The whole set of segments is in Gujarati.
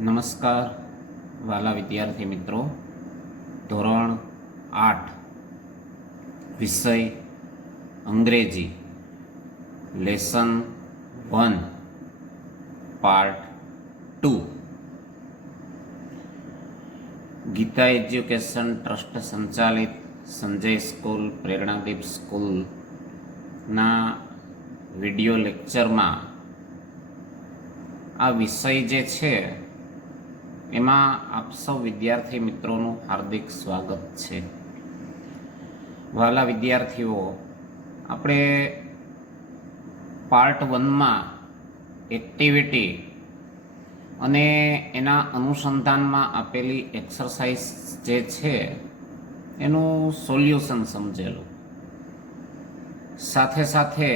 નમસ્કાર વાલા વિદ્યાર્થી મિત્રો. ધોરણ 8 વિષય અંગ્રેજી, lesson 1 part 2. Geeta education trust સંચાલિત સંજય સ્કૂલ, પ્રેરણાદીપ સ્કૂલના વિડિયો લેક્ચરમાં આ વિષય જે છે એમાં આપ સૌ વિદ્યાર્થી મિત્રોનું હાર્દિક સ્વાગત છે. વહાલા વિદ્યાર્થીઓ, આપણે પાર્ટ 1માં એક્ટિવિટી અને એના અનુસંધાનમાં આપેલી એક્સરસાઇઝ જે છે એનું સોલ્યુશન સમજેલું. સાથે સાથે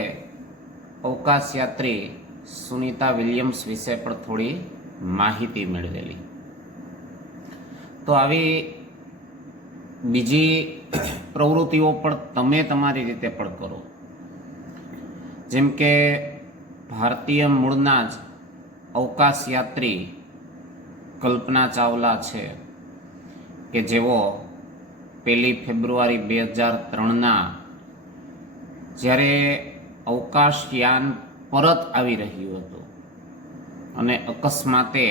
અવકાશયાત્રી સુનિતા વિલિયમ્સ વિશે પણ થોડી માહિતી મેળવેલી. તો આવી બીજી પ્રવૃત્તિઓ પણ તમે તમારી રીતે પણ કરો. જેમ કે ભારતીય મૂળના જ અવકાશયાત્રી કલ્પના ચાવલા છે કે જેઓ 1 ફેબ્રુઆરી 2003ના જ્યારે અવકાશયાન પરત આવી રહ્યું હતું અને અકસ્માતે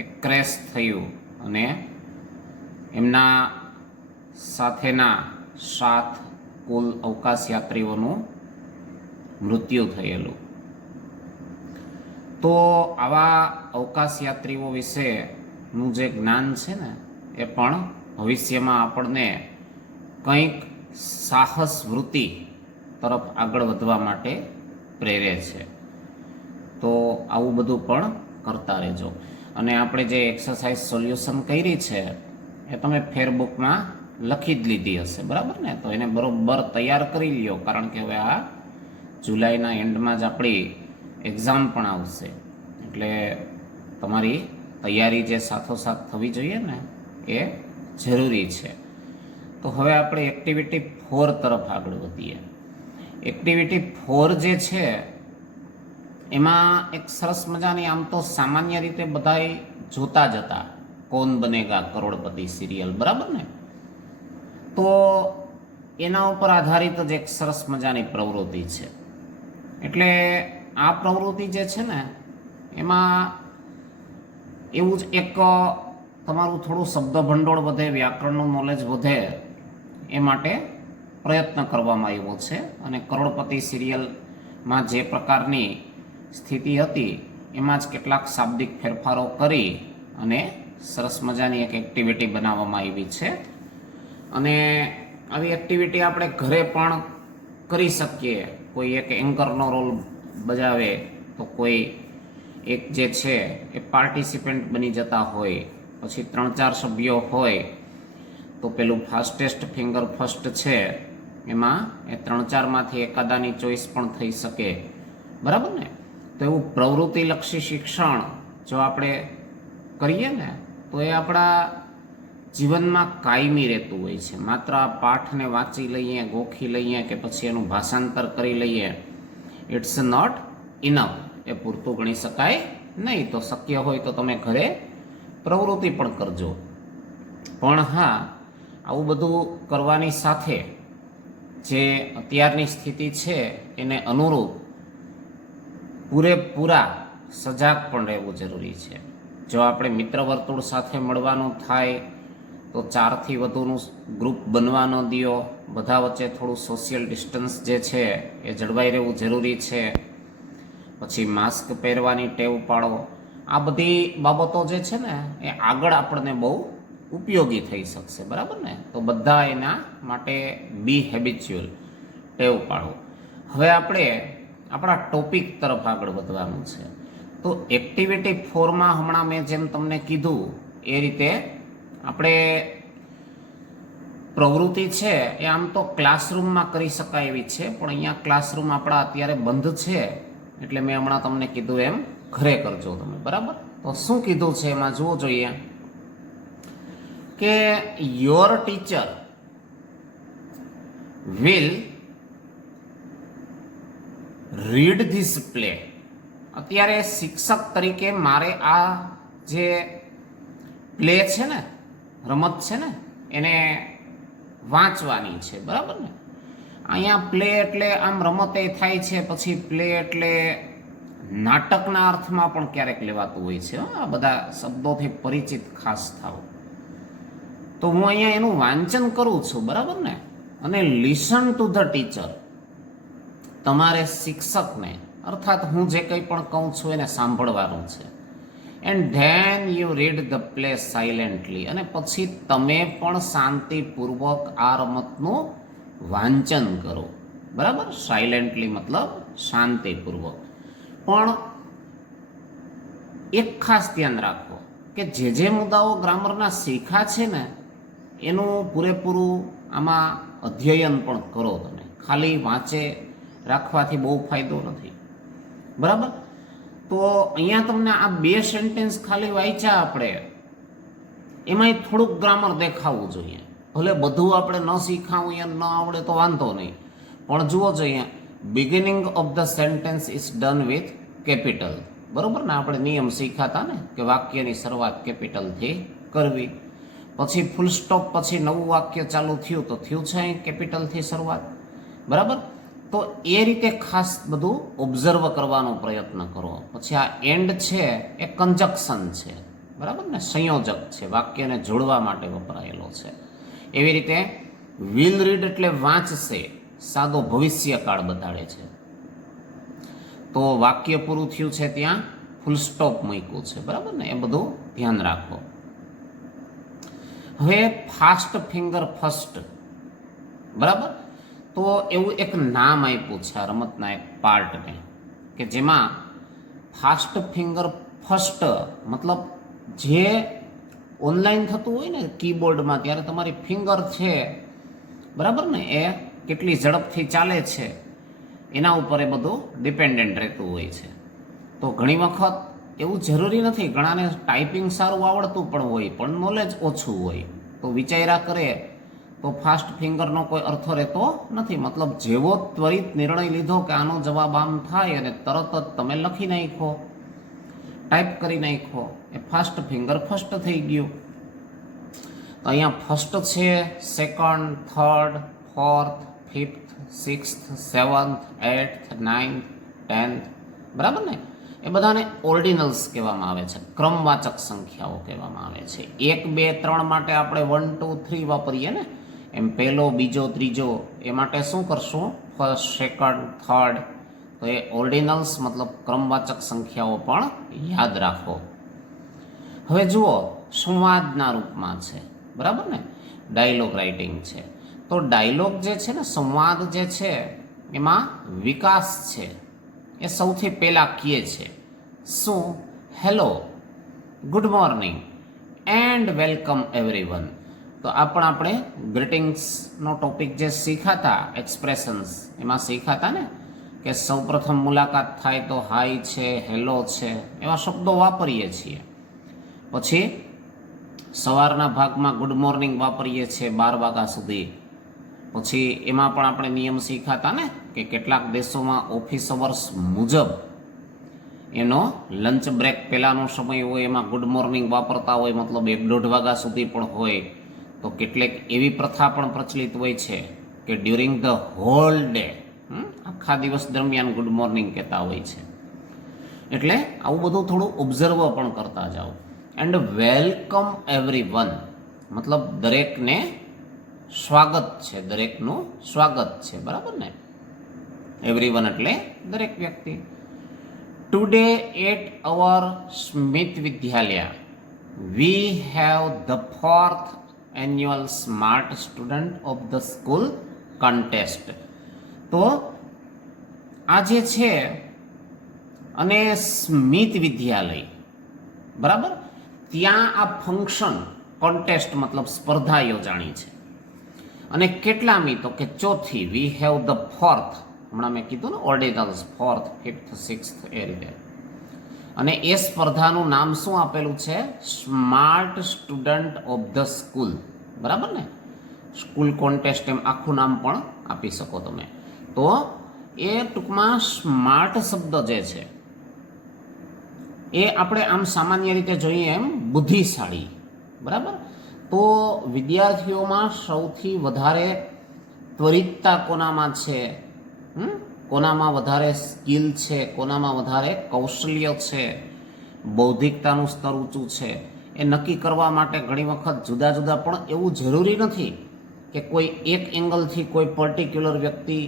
એક ક્રેશ થયું અને એમના સાથેના 7 કુલ અવકાશયાત્રીઓનું મૃત્યુ થયેલું. તો આવા અવકાશયાત્રીઓ વિશેનું જે જ્ઞાન છે ને એ પણ ભવિષ્યમાં આપણને કંઈક સાહસ વૃત્તિ તરફ આગળ વધવા માટે પ્રેરે છે. તો આવું બધું પણ કરતા રહેજો. અને આપણે જે એક્સરસાઇઝ સોલ્યુશન કરી છે એ તમે ફેરબુકમાં લખી જ લીધી હશે, બરાબર ને? તો એને બરોબર તૈયાર કરી લ્યો, કારણ કે હવે આ જુલાઈના એન્ડમાં જ આપણી એક્ઝામ પણ આવશે, એટલે તમારી તૈયારી જે સાથોસાથ થવી જોઈએ ને એ જરૂરી છે. તો હવે આપણે એક્ટિવિટી 4 તરફ આગળ વધીએ. એક્ટિવિટી 4 જે છે એમાં એક સરસ મજાની, આમ તો સામાન્ય રીતે બધાય જોતા જ હતા, કૌન બનેગા કરોડપતિ સિરિયલ, બરાબર ને? તો એના ઉપર આધારિત જ એક સરસ મજાની પ્રવૃત્તિ છે. એટલે આ પ્રવૃત્તિ જે છે ને એમાં એવું જ એક તમારું થોડું શબ્દ ભંડોળ વધે, વ્યાકરણનું નોલેજ વધે એ માટે પ્રયત્ન કરવામાં આવ્યો છે. અને કરોડપતિ સિરિયલમાં જે પ્રકારની સ્થિતિ હતી એમાં જ કેટલાક શાબ્દિક ફેરફારો કરી અને સરસ મજાની એક એક્ટિવિટી બનાવવામાં આવી છે. અને આવી એક્ટિવિટી આપણે ઘરે પણ કરી શકીએ. કોઈ એક એન્કરનો રોલ બજાવે તો કોઈ એક જે છે એ પાર્ટિસિપન્ટ બની જતા હોય, પછી 3-4 સભ્યો હોય તો પેલું ફાસ્ટેસ્ટ ફિંગર ફર્સ્ટ છે એમાં એ 3-4માંથી એકાદાની ચોઈસ પણ થઈ શકે, બરાબર ને? તો એવું પ્રવૃત્તિલક્ષી શિક્ષણ જો આપણે કરીએ ને તો એ આપણા જીવનમાં કાયમી રહેતું હોય છે. માત્ર આ પાઠને વાંચી લઈએ, ગોખી લઈએ કે પછી એનું ભાષાંતર કરી લઈએ, ઇટ્સ નોટ ઇનફ. એ પૂરતું ગણી શકાય નહીં. તો શક્ય હોય તો તમે ઘરે પ્રવૃત્તિ પણ કરજો. પણ હા, આવું બધું કરવાની સાથે જે અત્યારની સ્થિતિ છે એને અનુરૂપ પૂરેપૂરા સજાગ પણ રહેવું જરૂરી છે. જો આપણે મિત્ર વર્તુળ સાથે મળવાનું થાય તો 4થી વધુનું ગ્રુપ બનવા ન દો. બધા વચ્ચે થોડું સોશિયલ ડિસ્ટન્સ જે છે એ જળવાઈ રહેવું જરૂરી છે. પછી માસ્ક પહેરવાની ટેવ પાડો. આ બધી બાબતો જે છે ને એ આગળ આપણને બહુ ઉપયોગી થઈ શકશે, બરાબર ને? તો બધા એના માટે બી હેબિચ્યુઅલ, ટેવ પાડો. હવે આપણે આપણા ટોપિક તરફ આગળ વધવાનું છે. તો એક્ટિવિટી 4માં હમણાં મેં જેમ તમને કીધું એ રીતે આપણે પ્રવૃત્તિ છે એ આમ તો ક્લાસરૂમમાં કરી શકાય એવી છે, પણ અહીંયા ક્લાસરૂમ આપણા અત્યારે બંધ છે, એટલે મેં હમણાં તમને કીધું એમ ઘરે કરજો તમે, બરાબર? તો શું કીધું છે એમાં જુઓ જોઈએ કે your teacher will read this play. અત્યારે શિક્ષક તરીકે મારે આ જે પ્લે છે ને, રમત છે ને, એને વાંચવાની છે, બરાબર ને. અહીંયા પ્લે એટલે આમ રમત એ થાય છે, પછી પ્લે એટલે નાટકના અર્થમાં પણ ક્યારેક લેવાતું હોય છે. આ બધા શબ્દોથી પરિચિત ખાસ થાવ. તો હું અહીંયા એનું વાંચન કરું છું, બરાબર ને. અને લિસન ટુ ધ ટીચર, તમારે શિક્ષકને અર્થાત હું જે કંઈ પણ કહું છું એને સાંભળવાનું છે. And then you read the play silently, અને પછી તમે પણ શાંતિપૂર્વક આ રમતનું વાંચન કરો, બરાબર. સાયલેન્ટલી મતલબ શાંતિપૂર્વક. પણ એક ખાસ ધ્યાન રાખો કે જે મુદ્દાઓ ગ્રામરના શીખા છે ને એનું પૂરેપૂરું આમાં અધ્યયન પણ કરો. તમે ખાલી વાંચે રાખવાથી બહુ ફાયદો નથી, બરાબર. તો અહીંયા તમને આ 2 સેન્ટેન્સ ખાલી વાંચ્યા આપણે, એમાંય થોડુંક ગ્રામર દેખાવું જોઈએ. ભલે બધું આપણે ન શીખાવું ન આવડે તો વાંધો નહીં, પણ જુઓ જોઈએ beginning of the sentence is done with capital, બરાબર ને. આપણે નિયમ શીખાતા ને કે વાક્યની શરૂઆત કેપિટલથી કરવી. પછી ફૂલ સ્ટોપ પછી નવું વાક્ય ચાલુ થયું તો થયું છે અહીં કેપિટલથી શરૂઆત, બરાબર. તો એ રીતે ખાસ બધું ઓબ્ઝર્વ કરવાનો પ્રયત્ન કરો. પછી આ એન્ડ છે એ કંજક્શન છે, બરાબર ને, સંયોજક છે, વાક્યને જોડવા માટે વપરાયેલો છે. એવી રીતે વિલ રીડ એટલે વાંચશે, સાદો ભવિષ્યકાળ બતાડે છે. તો વાક્ય પૂરું થયું છે ત્યાં ફૂલ સ્ટોપ મૂક્યું છે, બરાબર ને. એ બધું ધ્યાન રાખો. હવે ફાસ્ટ ફિંગર ફર્સ્ટ, બરાબર. તો એવું એક નામ આપ્યું છે આ રમતના એક પાર્ટને, કે જેમાં ફાસ્ટ ફિંગર ફર્સ્ટ મતલબ જે ઓનલાઈન થતું હોય ને કીબોર્ડમાં, ત્યારે તમારી ફિંગર છે, બરાબર ને, એ કેટલી ઝડપથી ચાલે છે એના ઉપર એ બધું ડિપેન્ડન્ટ રહેતું હોય છે. તો ઘણી વખત એવું જરૂરી નથી, ઘણાને ટાઈપિંગ સારું આવડતું પણ હોય પણ નોલેજ ઓછું હોય, તો વિચાર્યા કરે તો ફાસ્ટ ફિંગરનો કોઈ અર્થ રહેતો નથી. મતલબ જેવો ત્વરિત નિર્ણય લીધો કે આનો જવાબ આમ થાય અને તરત જ તમે લખી નાખો, ટાઈપ કરી નાખો, એ ફાસ્ટ ફિંગર ફર્સ્ટ થઈ ગયું. તો અહીંયા ફર્સ્ટ છે, second, third, fourth, fifth, sixth, seventh, eighth, ninth, 10th, બરાબર ને. એ બધાને ઓર્ડિનલ્સ કહેવામાં આવે છે, ક્રમવાચક સંખ્યાઓ કહેવામાં આવે છે. 1, 2, 3 માટે આપણે 1, 2, 3 વાપરીએ ને, એમ પહેલો, બીજો, ત્રીજો એ માટે શું કરશું? First, second, third. તો એ ઓર્ડિનલ્સ મતલબ ક્રમવાચક સંખ્યાઓ પણ યાદ રાખો. હવે જુઓ સંવાદના રૂપમાં છે, બરાબર ને. ડાયલોગ રાઇટિંગ છે. તો ડાયલોગ જે છે ને, સંવાદ જે છે એમાં વિકાસ છે એ સૌથી પહેલાં કહે છે શું? Hello, good morning and welcome everyone. તો આ પણ આપણે ગ્રીટિંગ્સનો ટોપિક જે શીખાતા, એક્સપ્રેશન્સ એમાં શીખાતા ને, કે સૌપ્રથમ મુલાકાત થાય તો હાય છે, હેલો છે, એવા શબ્દો વાપરીએ છીએ. પછી સવારના ભાગમાં ગુડ મોર્નિંગ વાપરીએ છીએ 12 વાગ્યા સુધી. પછી એમાં પણ આપણે નિયમ શીખાતા ને કે કેટલાક દેશોમાં ઓફિસ અવર્સ મુજબ એનો લંચ બ્રેક પહેલાંનો સમય હોય એમાં ગુડ મોર્નિંગ વાપરતા હોય, મતલબ 1-1.5 વાગ્યા સુધી પણ હોય. તો કેટલેક એવી પ્રથા પણ પ્રચલિત હોય છે કે ડ્યુરિંગ ધ હોલ ડે, આખા દિવસ દરમિયાન ગુડ મોર્નિંગ કહેતા હોય છે. એટલે આવું બધું થોડું ઓબ્ઝર્વ પણ કરતા જાઓ. એન્ડ વેલકમ એવરીવન મતલબ દરેકને સ્વાગત છે, દરેકનું સ્વાગત છે, બરાબર ને. એવરીવન એટલે દરેક વ્યક્તિ. Today at our Smith Vidyalaya we have the 4th annual smart student of the school contest. તો આ જે છે અને સ્મિથ વિદ્યાલય, બરાબર, ત્યાં આ ફંક્શન કોન્ટેસ્ટ મતલબ સ્પર્ધા યોજાણી છે. અને કેટલામી? તો કે ચોથી. વી હેવ ધ 4th, હમણાં મેં કીધું ને ઓર્ડિનલ્સ, 4th, 5th, 6th એ રીતે. અને એ સ્પર્ધાનું નામ શું આપેલું છે? Smart student of the school, બરાબર ને. સ્કૂલ કોન્ટેસ્ટ એમ આખું નામ પણ આપી શકો તમે. તો એ ટૂંકમાં સ્માર્ટ શબ્દ જે છે એ આપણે આમ સામાન્ય રીતે જોઈએ એમ બુદ્ધિશાળી, બરાબર. તો વિદ્યાર્થીઓમાં સૌથી વધારે ત્વરિતતા કોનામાં છે? કોનામાં વધારે સ્કિલ છે? કોનામાં વધારે કૌશલ્ય છે? બૌદ્ધિકતાનું સ્તર ઊંચું છે? એ નક્કી કરવા માટે ઘણી વખત જુદા જુદા, પણ એવું જરૂરી નથી કે કોઈ એક એંગલથી કોઈ પર્ટિક્યુલર વ્યક્તિ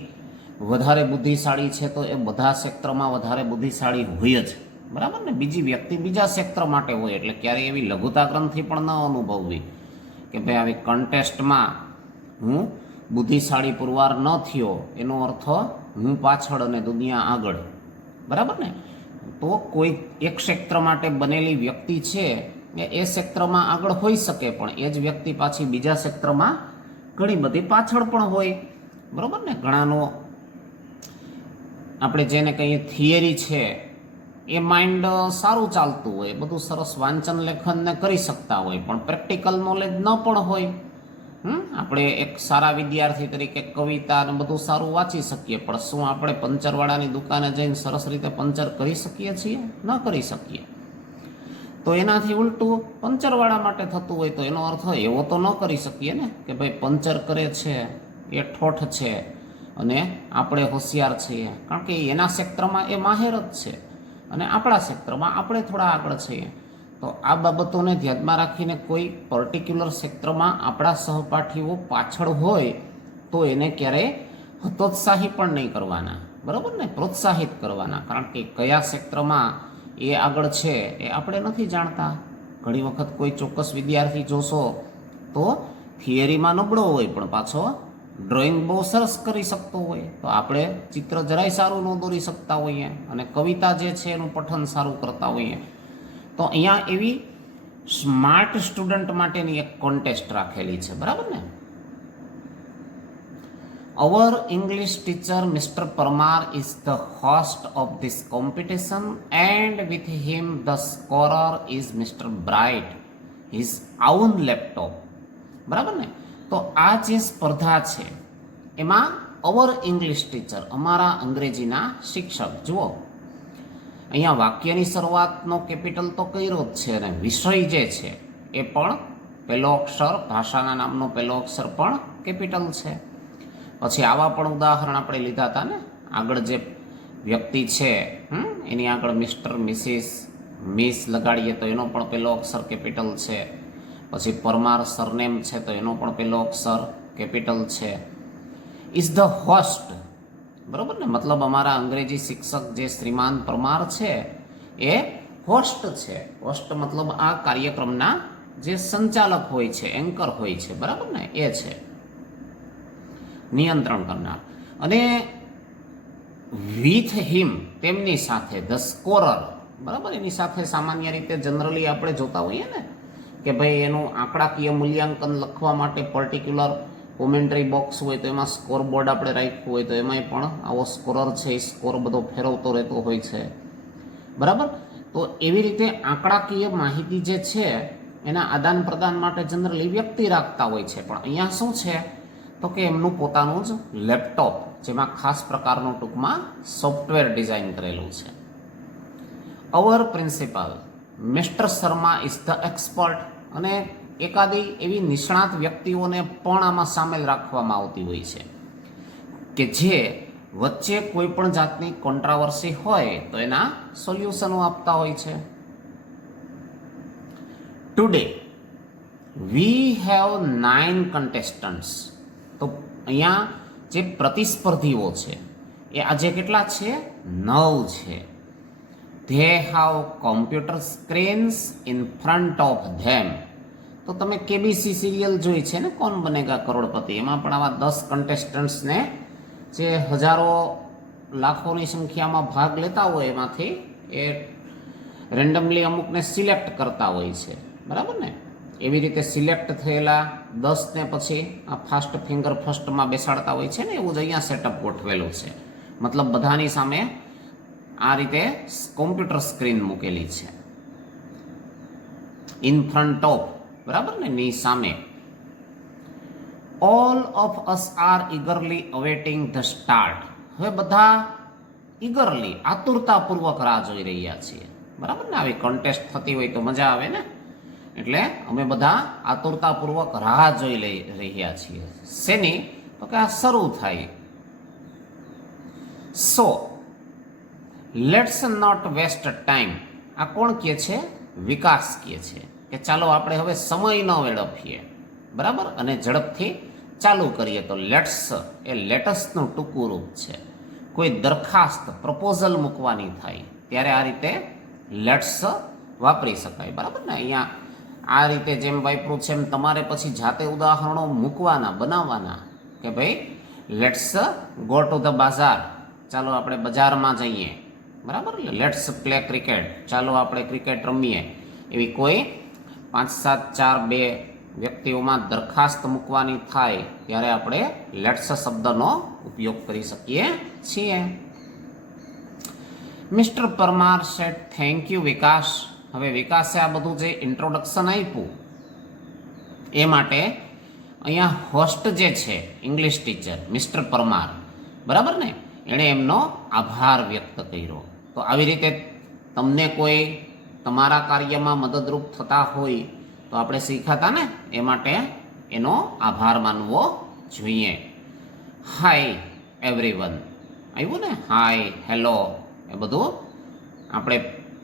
વધારે બુદ્ધિશાળી છે તો એ બધા સેક્ટરમાં વધારે બુદ્ધિશાળી હોય જ, બરાબર ને. બીજી વ્યક્તિ બીજા સેક્ટર માટે હોય, એટલે ક્યારેય એવી લઘુતા ગ્રંથિ પણ ન અનુભવવી કે ભાઈ આવી કન્ટેસ્ટમાં હું બુદ્ધિશાળી પુરવાર ન થયો એનો અર્થ હું પાછળ અને દુનિયા આગળ, બરાબર ને. તો કોઈ એક ક્ષેત્ર માટે બનેલી વ્યક્તિ છે એ ક્ષેત્રમાં આગળ હોઈ શકે, પણ એ જ વ્યક્તિ પાછી બીજા ક્ષેત્રમાં ઘણી બધી પાછળ પણ હોય, બરાબર ને. ઘણાનો આપણે જેને કહીએ થિયરી છે એ માઇન્ડ સારું ચાલતું હોય, બધું સરસ વાંચન લેખનને કરી શકતા હોય, પણ પ્રેક્ટિકલ નોલેજ ન પણ હોય. આપણે એક સારા વિદ્યાર્થી તરીકે કવિતા અને બધું સારું વાંચી શકીએ, પણ શું આપણે પંચરવાળાની દુકાને જઈને સરસ રીતે પંચર કરી શકીએ છીએ? ન કરી શકીએ. તો એનાથી ઉલટું પંચરવાળા માટે થતું હોય તો એનો અર્થ એવો તો ન કરી શકીએ ને કે ભાઈ પંચર કરે છે એ ઠોઠ છે અને આપણે હોશિયાર છીએ, કારણ કે એના ક્ષેત્રમાં એ માહેર જ છે અને આપણા ક્ષેત્રમાં આપણે થોડા આગળ છીએ. તો આ બાબતોને ધ્યાનમાં રાખીને કોઈ પર્ટિક્યુલર ક્ષેત્રમાં આપણા સહપાઠીઓ પાછળ હોય તો એને ક્યારેય હતોત્સાહી પણ નહીં કરવાના, બરાબર ને. પ્રોત્સાહિત કરવાના, કારણ કે કયા ક્ષેત્રમાં એ આગળ છે એ આપણે નથી જાણતા. ઘણી વખત કોઈ ચોક્કસ વિદ્યાર્થી જોશો તો થિયરીમાં નબળો હોય પણ પાછો ડ્રોઈંગ બહુ સરસ કરી શકતો હોય, તો આપણે ચિત્ર જરાય સારું ન દોરી શકતા હોઈએ અને કવિતા જે છે એનું પઠન સારું કરતા હોઈએ. તો અહીંયા એવી સ્માર્ટ સ્ટુડન્ટ માટેની એક કોન્ટેસ્ટ રાખેલી છે, બરાબર ને. Our English teacher Mr. Parmar is the host of this competition and with him the scorer is Mr. Bright, his own laptop. બરાબર ને. તો આ જે સ્પર્ધા છે એમાં અવર ઇંગ્લિશ ટીચર, અમારા અંગ્રેજીના શિક્ષક, જુઓ અહીંયા વાક્યની શરૂઆતનો કેપિટલ તો કર્યો જ છે અને વિષય જે છે એ પણ પહેલો અક્ષર, ભાષાના નામનો પહેલો અક્ષર પણ કેપિટલ છે. પછી આવા પણ ઉદાહરણ આપણે લીધા હતા ને, આગળ જે વ્યક્તિ છે એની આગળ મિસ્ટર, મિસિસ, મિસ લગાડીએ તો એનો પણ પહેલો અક્ષર કેપિટલ છે. પછી પરમાર સરનેમ છે તો એનો પણ પહેલો અક્ષર કેપિટલ છે. ઇઝ ધ હોસ્ટ, બરાબર ને, મતલબ અમારા અંગ્રેજી શિક્ષક જે શ્રીમાન પરમાર છે એ હોસ્ટ છે. હોસ્ટ મતલબ આ કાર્યક્રમના જે સંચાલક હોય છે, એન્કર હોય છે, બરાબર ને, એ છે નિયંત્રણ કરનાર. અને વિથ હિમ, તેમની સાથે, ધ સ્કોરર, બરાબર, એની સાથે સામાન્ય રીતે જનરલી આપણે જોતા હોઈએ ને કે ભાઈ એનું આંકડાકીય મૂલ્યાંકન લખવા માટે પર્ટિક્યુલર કોમેન્ટરી બોક્સ હોય તો એમાં સ્કોર બોર્ડ આપણે રાખ્યું હોય તો એમાંય પણ આવો સ્કોરર છે એ સ્કોર બધો ફેરવતો રહેતો હોય છે, બરાબર. તો એવી રીતે આંકડાકીય માહિતી જે છે એના આદાન પ્રદાન માટે જનરલી વ્યક્તિ રાખતા હોય છે, પણ અહીંયા શું છે તો કે એમનું પોતાનું જ લેપટોપ, જેમાં ખાસ પ્રકારનું ટૂંકમાં સોફ્ટવેર ડિઝાઇન કરેલું છે. Our principal mister Sharma is the expert, અને એકાદી એવી નિષ્ણાત વ્યક્તિઓને પણ આમાં સામેલ રાખવામાં આવતી હોય છે કે જે વચ્ચે કોઈ પણ જાતની કોન્ટ્રાવર્સી હોય તો એના સોલ્યુશનો આપતા હોય છે. Today we have 9 contestants. તો અહીંયા જે પ્રતિસ્પર્ધીઓ છે એ આજે કેટલા છે? 9 છે. They how computer screens in front of them. તો તમે કેબીસી સિરિયલ જોઈ છે ને, કોણ બનેગા કરોડપતિ, એમાં પણ આવા 10 કન્ટેસ્ટન્ટ્સને જે હજારો લાખોની સંખ્યામાં ભાગ લેતા હોય એમાંથી એ રેન્ડમલી અમુકને સિલેક્ટ કરતા હોય છે, બરાબર ને. એવી રીતે સિલેક્ટ થયેલા 10ને પછી આ ફાસ્ટ ફિંગર ફર્સ્ટમાં બેસાડતા હોય છે ને, એવું જ અહીંયા સેટઅપ ગોઠવેલું છે. મતલબ બધાની સામે આ રીતે કોમ્પ્યુટર સ્ક્રીન મૂકેલી છે, ઇન ફ્રન્ટ ઓફ, બરાબર ને, ની સામે. All of us are eagerly awaiting the start. હવે બધા ઇગરલી, આતુરતાપૂર્વક રાહ જોઈ રહ્યા છીએ, બરાબર ને. આવી કોન્ટેસ્ટ થતી હોય તો મજા આવે ને. એટલે અમે બધા આતુરતાપૂર્વક રાહ જોઈ લઈ રહ્યા છીએ. શેની? તો કે આ શરૂ થાય. So let's not waste time. આ કોણ કહે છે? વિકાસ કહે છે કે ચાલો આપણે હવે સમય ન વેડફીએ, બરાબર, અને ઝડપથી ચાલુ કરીએ. તો લેટ્સ એ લેટસ્ટનું ટૂંકું રૂપ છે. કોઈ દરખાસ્ત પ્રપોઝલ મૂકવાની થાય ત્યારે આ રીતે લેટ્સ વાપરી શકાય, બરાબર ને. અહીંયા આ રીતે જેમ વાપર્યું છે એમ તમારે પછી જાતે ઉદાહરણો મૂકવાના, બનાવવાના કે ભાઈ લેટ્સ ગો ટુ ધ બાઝાર. ચાલો આપણે બજારમાં જઈએ, બરાબર. Let's play cricket. ચાલો આપણે ક્રિકેટ રમીએ. એવી કોઈ 5, 7, 4, 2 વ્યક્તિઓમાં દરખાસ્ત મૂકવાની થાય ત્યારે આપણે લેટ્સ શબ્દનો ઉપયોગ કરી શકીએ છીએ. Mister Parmar said thank you Vikas. હવે વિકાસે આ બધું જે ઇન્ટ્રોડક્શન આપ્યું એ માટે અહીંયા હોસ્ટ જે છે ઇંગ્લિશ ટીચર મિસ્ટર પરમાર, બરાબર ને, એણે એમનો આભાર વ્યક્ત કર્યો. તો આવી રીતે તમને કોઈ તમારા કાર્યમાં મદદરૂપ થતા હોય તો આપણે શીખાતા ને, એ માટે એનો આભાર માનવો જોઈએ. હાય એવરીવન આવ્યું ને, હાય, હેલો, એ બધું આપણે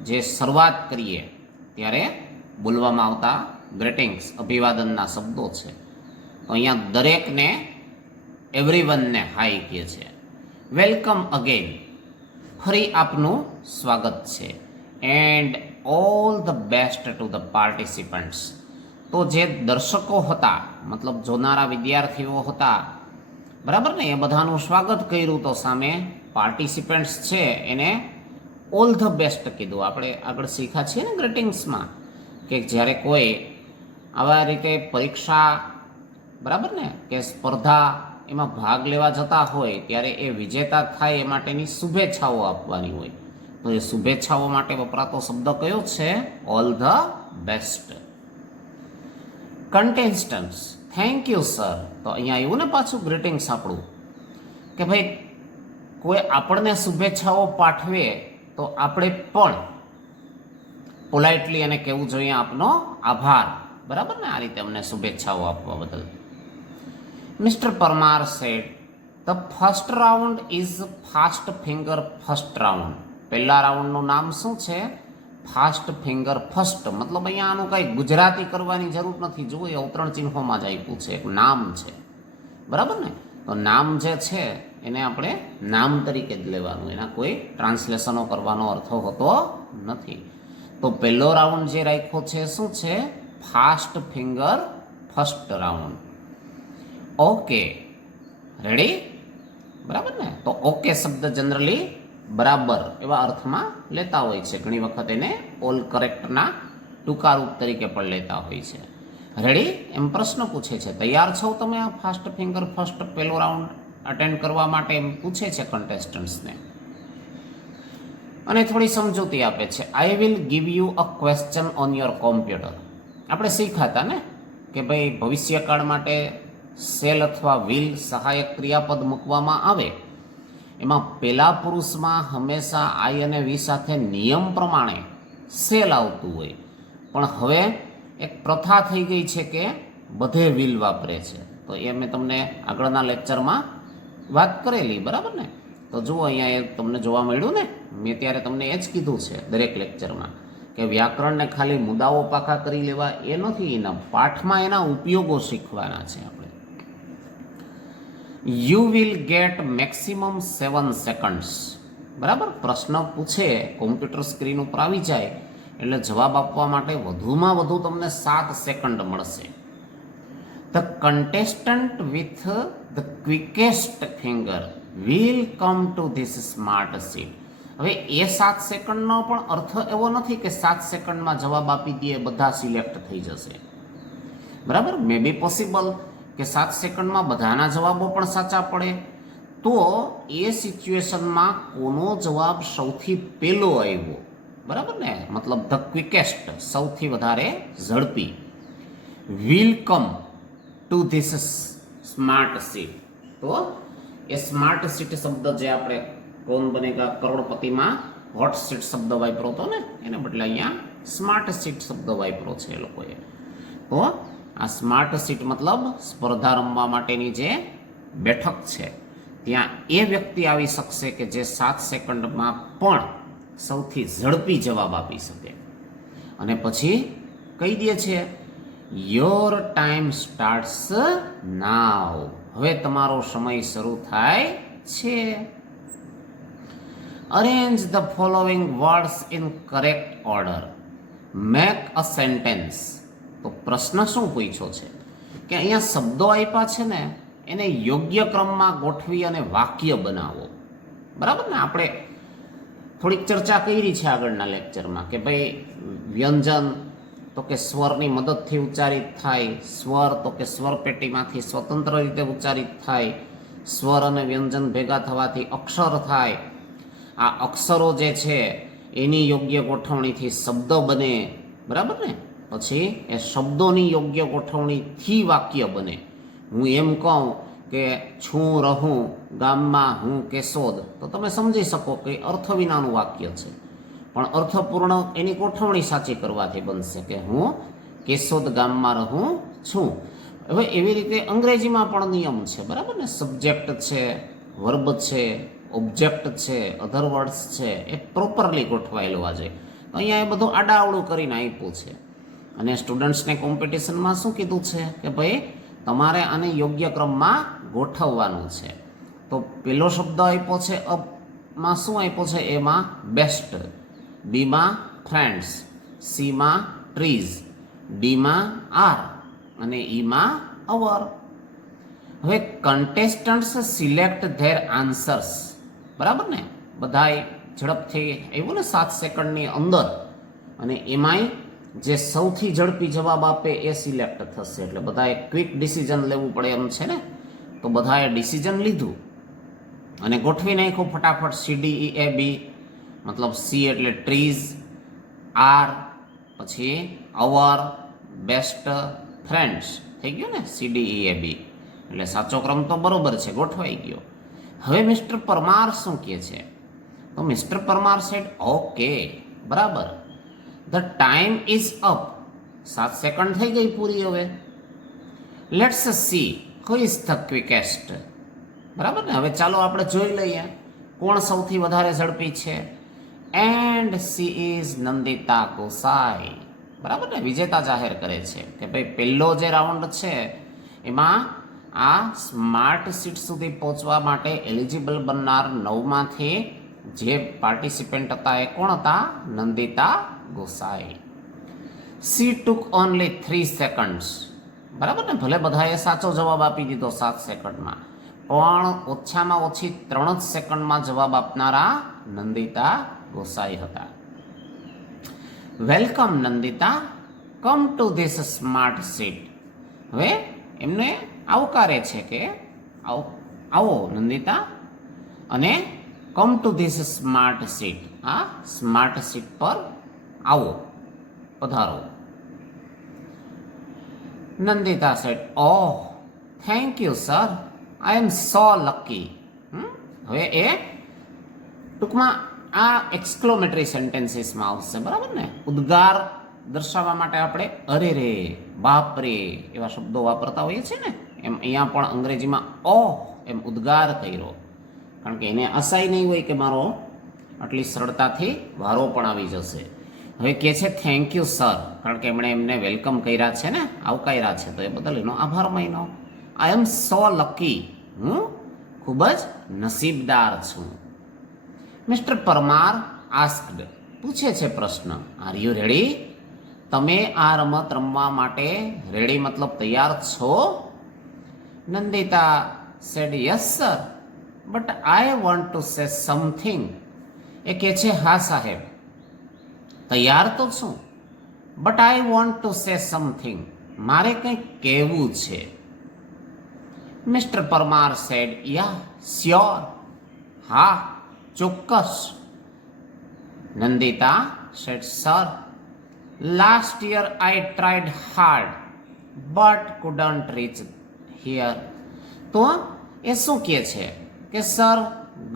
જે શરૂઆત કરીએ ત્યારે બોલવામાં આવતા ગ્રીટિંગ્સ, અભિવાદનના શબ્દો છે. તો અહીંયા દરેકને, એવરીવનને હાય કહે છે. વેલકમ અગેન, ફરી આપનું સ્વાગત છે. And all the best to the participants. તો જે દર્શકો હતા, મતલબ જોનારા વિદ્યાર્થીઓ હતા, બરાબર ને, એ બધાનું સ્વાગત કર્યું. તો સામે પાર્ટિસિપન્ટ્સ છે એને ઓલ ધ બેસ્ટ કીધું. આપણે આગળ શીખ્યા છીએ ને ગ્રીટિંગ્સમાં કે જ્યારે કોઈ આવા રીતે પરીક્ષા, બરાબર ને, કે સ્પર્ધા એમાં ભાગ લેવા જતા હોય ત્યારે એ વિજેતા થાય એ માટેની શુભેચ્છાઓ આપવાની હોય. તો એ શુભેચ્છાઓ માટે વપરાતો શબ્દ કયો છે? All the best. Contestants, thank you sir. તો અહીંયા આવ્યું ને પાછું ગ્રીટિંગ્સ આપણું કે ભાઈ કોઈ આપણને શુભેચ્છાઓ પાઠવે તો આપણે પણ પોલાઇટલી એને કહેવું જોઈએ આપનો આભાર, બરાબર ને, આ રીતે અમને શુભેચ્છાઓ આપવા બદલ. Mister Parmar said the first round is fast finger first round. પહેલા રાઉન્ડનું નામ શું છે? Fast finger first. મતલબ અહીંયા આનું કંઈ ગુજરાતી કરવાની જરૂર નથી. જુઓ, એ અવતરણ ચિહ્નોમાં જ આપ્યું છે, એક નામ છે, બરાબર ને. તો નામ જે છે એને આપણે નામ તરીકે જ લેવાનું, એના કોઈ ટ્રાન્સલેશનો કરવાનો અર્થ હોતો નથી. તો પહેલો રાઉન્ડ જે રાખ્યો છે શું છે? Fast finger first round. Okay, ready, બરાબર ને. તો ઓકે શબ્દ જનરલી બરાબર એવા અર્થમાં લેતા હોય છે. ઘણી વખત એને ઓલ કરેક્ટના ટૂંકા રૂપ તરીકે પણ લેતા હોય છે. રેડી એમ પ્રશ્ન પૂછે છે, તૈયાર છો તમે આ ફાસ્ટ ફિંગર ફર્સ્ટ પહેલો રાઉન્ડ અટેન્ડ કરવા માટે, એમ પૂછે છે કન્ટેસ્ટન્ટ્સને. અને થોડી સમજૂતી આપે છે. I will give you a question on your computer. આપણે શીખાતા ને કે ભાઈ ભવિષ્યકાળ માટે સેલ અથવા વિલ સહાયક ક્રિયાપદ મૂકવામાં આવે એમાં પહેલા પુરુષમાં હંમેશા આઈ અને વી સાથે નિયમ પ્રમાણે સેલ આવતું હોય, પણ હવે એક પ્રથા થઈ ગઈ છે કે બધે વિલ વાપરે છે. તો એ મેં તમને આગળના લેક્ચરમાં વાત કરેલી, બરાબર ને. તો જુઓ અહીંયા એ તમને જોવા મળ્યું ને, મેં ત્યારે તમને એ જ કીધું છે દરેક લેક્ચરમાં કે વ્યાકરણને ખાલી મુદ્દાઓ પાકા કરી લેવા એ નથી, એના પાઠમાં એના ઉપયોગો શીખવાના છે આપણે. You will get maximum 7 seconds. બરાબર, પ્રશ્ન પૂછે, કોમ્પ્યુટર સ્ક્રીન ઉપર આવી જાય એટલે જવાબ આપવા માટે વધુમાં વધુ તમને 7 સેકન્ડ મળશે. The contestant with the quickest finger will come to this smart seat. હવે એ 7 સેકન્ડનો પણ અર્થ એવો નથી કે 7 સેકન્ડમાં જવાબ આપી દઈએ બધા સિલેક્ટ થઈ જશે, બરાબર. મે બી પોસિબલ કે 7 સેકન્ડમાં બધાના જવાબો પણ સાચા પડે. તો એ સિચ્યુએશનમાં કોનો જવાબ સૌથી પહેલો આવ્યો, બરાબર ને, મતલબ ધ ક્વિકેસ્ટ, સૌથી વધારે ઝડપી, will come to this smart seat. તો એ સ્માર્ટ સીટ શબ્દ જે આપણે કોણ બનેગા કરોડપતિમાં હોટ સીટ શબ્દ વાપરો હતો ને, એને બદલે અહીંયા સ્માર્ટ સીટ શબ્દ વાપરો છે એ લોકોએ. તો આ સ્માર્ટ સીટ મતલબ સ્પર્ધા રમવા માટેની જે બેઠક છે ત્યાં એ વ્યક્તિ આવી શકશે કે જે 7 સેકન્ડમાં પણ સૌથી ઝડપી જવાબ આપી શકે. અને પછી કહી દે છે યોર ટાઈમ સ્ટાર્ટ્સ નાવ. હવે તમારો સમય શરૂ થાય છે. Arrange the following words in correct order. Make a sentence. તો પ્રશ્ન શું પૂછ્યો છે કે અહીંયા શબ્દો આપ્યા છે ને એને યોગ્ય ક્રમમાં ગોઠવી અને વાક્ય બનાવો. બરાબર ને? આપણે થોડીક ચર્ચા કરી છે આગળના લેક્ચરમાં કે ભાઈ વ્યંજન તો કે સ્વરની મદદથી ઉચ્ચારિત થાય, સ્વર તો કે સ્વર પેટીમાંથી સ્વતંત્ર રીતે ઉચ્ચારિત થાય, સ્વર અને વ્યંજન ભેગા થવાથી અક્ષર થાય. આ અક્ષરો જે છે એની યોગ્ય ગોઠવણીથી શબ્દ બને. બરાબર ને? પછી એ શબ્દોની યોગ્ય ગોઠવણીથી વાક્ય બને. હું એમ કહું કે છું રહું ગામમાં હું કેશોદ, તો તમે સમજી શકો કે અર્થ વિનાનું વાક્ય છે, પણ અર્થપૂર્ણ એની ગોઠવણી સાચી કરવાથી બનશે કે હું કેશોદ ગામમાં રહું છું. હવે એવી રીતે અંગ્રેજીમાં પણ નિયમ છે. બરાબર ને? સબ્જેક્ટ છે, વર્બ છે, ઓબ્જેક્ટ છે, અધર વર્ડ્સ છે, એ પ્રોપરલી ગોઠવાયેલું હોવા જોઈએ. તો અહીંયા એ બધું આડાવડું કરીને આપ્યું છે. અને સ્ટુડન્ટ્સને કોમ્પિટિશનમાં શું કીધું છે કે ભાઈ તમારે આને યોગ્ય ક્રમમાં ગોઠવવાનું છે. તો પેલો શબ્દ આપ્યો છે અપમાં શું આપ્યો છે? એમાં બેસ્ટ, બીમાં ફ્રેન્ડ્સ, સીમાં ટ્રીઝ, ડીમાં આર અને ઈમાં અવર. હવે કન્ટેસ્ટન્ટ્સ સિલેક્ટ ધેર આન્સર્સ. બરાબર ને? બધાએ ઝડપથી આવ્યું ને 7 સેકન્ડની અંદર, અને એમાંય જે સૌથી ઝડપી જવાબ આપે એ સિલેક્ટ થશે. એટલે બધાએ ક્વિક ડિસિઝન લેવું પડે એમ છે ને, તો બધાએ ડિસિઝન લીધું અને ગોઠવી નાખ્યું ફટાફટ. CDEAB મતલબ સી એટલે ટ્રીઝ, આર પછી અવર, બેસ્ટ, ફ્રેન્ડ્સ. થઈ ગયું ને? CDEAB એટલે સાચો ક્રમ તો બરોબર છે, ગોઠવાઈ ગયો. હવે મિસ્ટર પરમાર શું કહે છે? તો મિસ્ટર પરમાર સેડ ઓકે, બરાબર, the time is up. 7 second થઈ ગઈ પૂરી. હવે let's see who is the quickest. બરાબર ને? હવે ચાલો આપણે જોઈ લઈએ કોણ સૌથી વધારે ઝડપી છે. And she is Nandita Gosai. બરાબર ને? વિજેતા જાહેર કરે છે કે ભાઈ પહેલો જે રાઉન્ડ છે એમાં આ સ્માર્ટ સીટ સુધી પહોંચવા માટે એલિજિબલ બનનાર 9માંથી જે પાર્ટિસિપન્ટ હતા એ કોણ હતા? નંદિતા ગોસાઈ. સી ટુક ઓનલી 3 સેકન્ડ્સ. બરાબર ને? ભલે બધાએ સાચો જવાબ આપી દીધો 7 સેકન્ડમાં, પણ ઓછામાં ઓછી 3 જ સેકન્ડમાં જવાબ આપનારા નંદિતા ગોસાઈ હતા. Welcome Nandita, come to this smart seat. હવે એમને આવકારે છે કે આવો નંદિતા અને come to this smart seat. આ સ્માર્ટ સીટ પર આવો, પધારો. Nandita said oh thank you sir, I am so lucky. હવે એ ટૂંકમાં આ એક્સક્લોમેટરી સેન્ટેન્સીસમાં આવશે. બરાબર ને? ઉદ્ગાર દર્શાવવા માટે આપણે અરે રે, બાપ રે એવા શબ્દો વાપરતા હોઈએ છીએ ને, એમ અહીંયા પણ અંગ્રેજીમાં ઓહ એમ ઉદ્ગાર કર્યો. કારણ કે એને આશાય નહીં હોય કે મારો આટલી સરળતાથી વારો પણ આવી જશે. હવે કહે છે થેન્ક યુ સર, કારણ કે એમણે એમને વેલકમ કર્યા છે ને, આવકાર્યા છે, તો એ બદલ એનો આભાર માન્યો. આઈ એમ સો લકી, હું ખૂબ જ નસીબદાર છું. મિસ્ટર પરમાર આસ્કડ, પૂછે છે પ્રશ્ન, આર યુ રેડી? તમે આ રમત રમવા માટે રેડી મતલબ તૈયાર છો? Nandita said yes sir, but I want to say something. એ કહે છે હા સાહેબ, તૈયાર તો છું, but I want to say something, મારે કંઈક કહેવું છે. Mister Parmar said ya sure, હા ચોક્કસ. Nandita said sir, last year I tried hard but couldn't reach here. તો એ શું કહે છે કે સર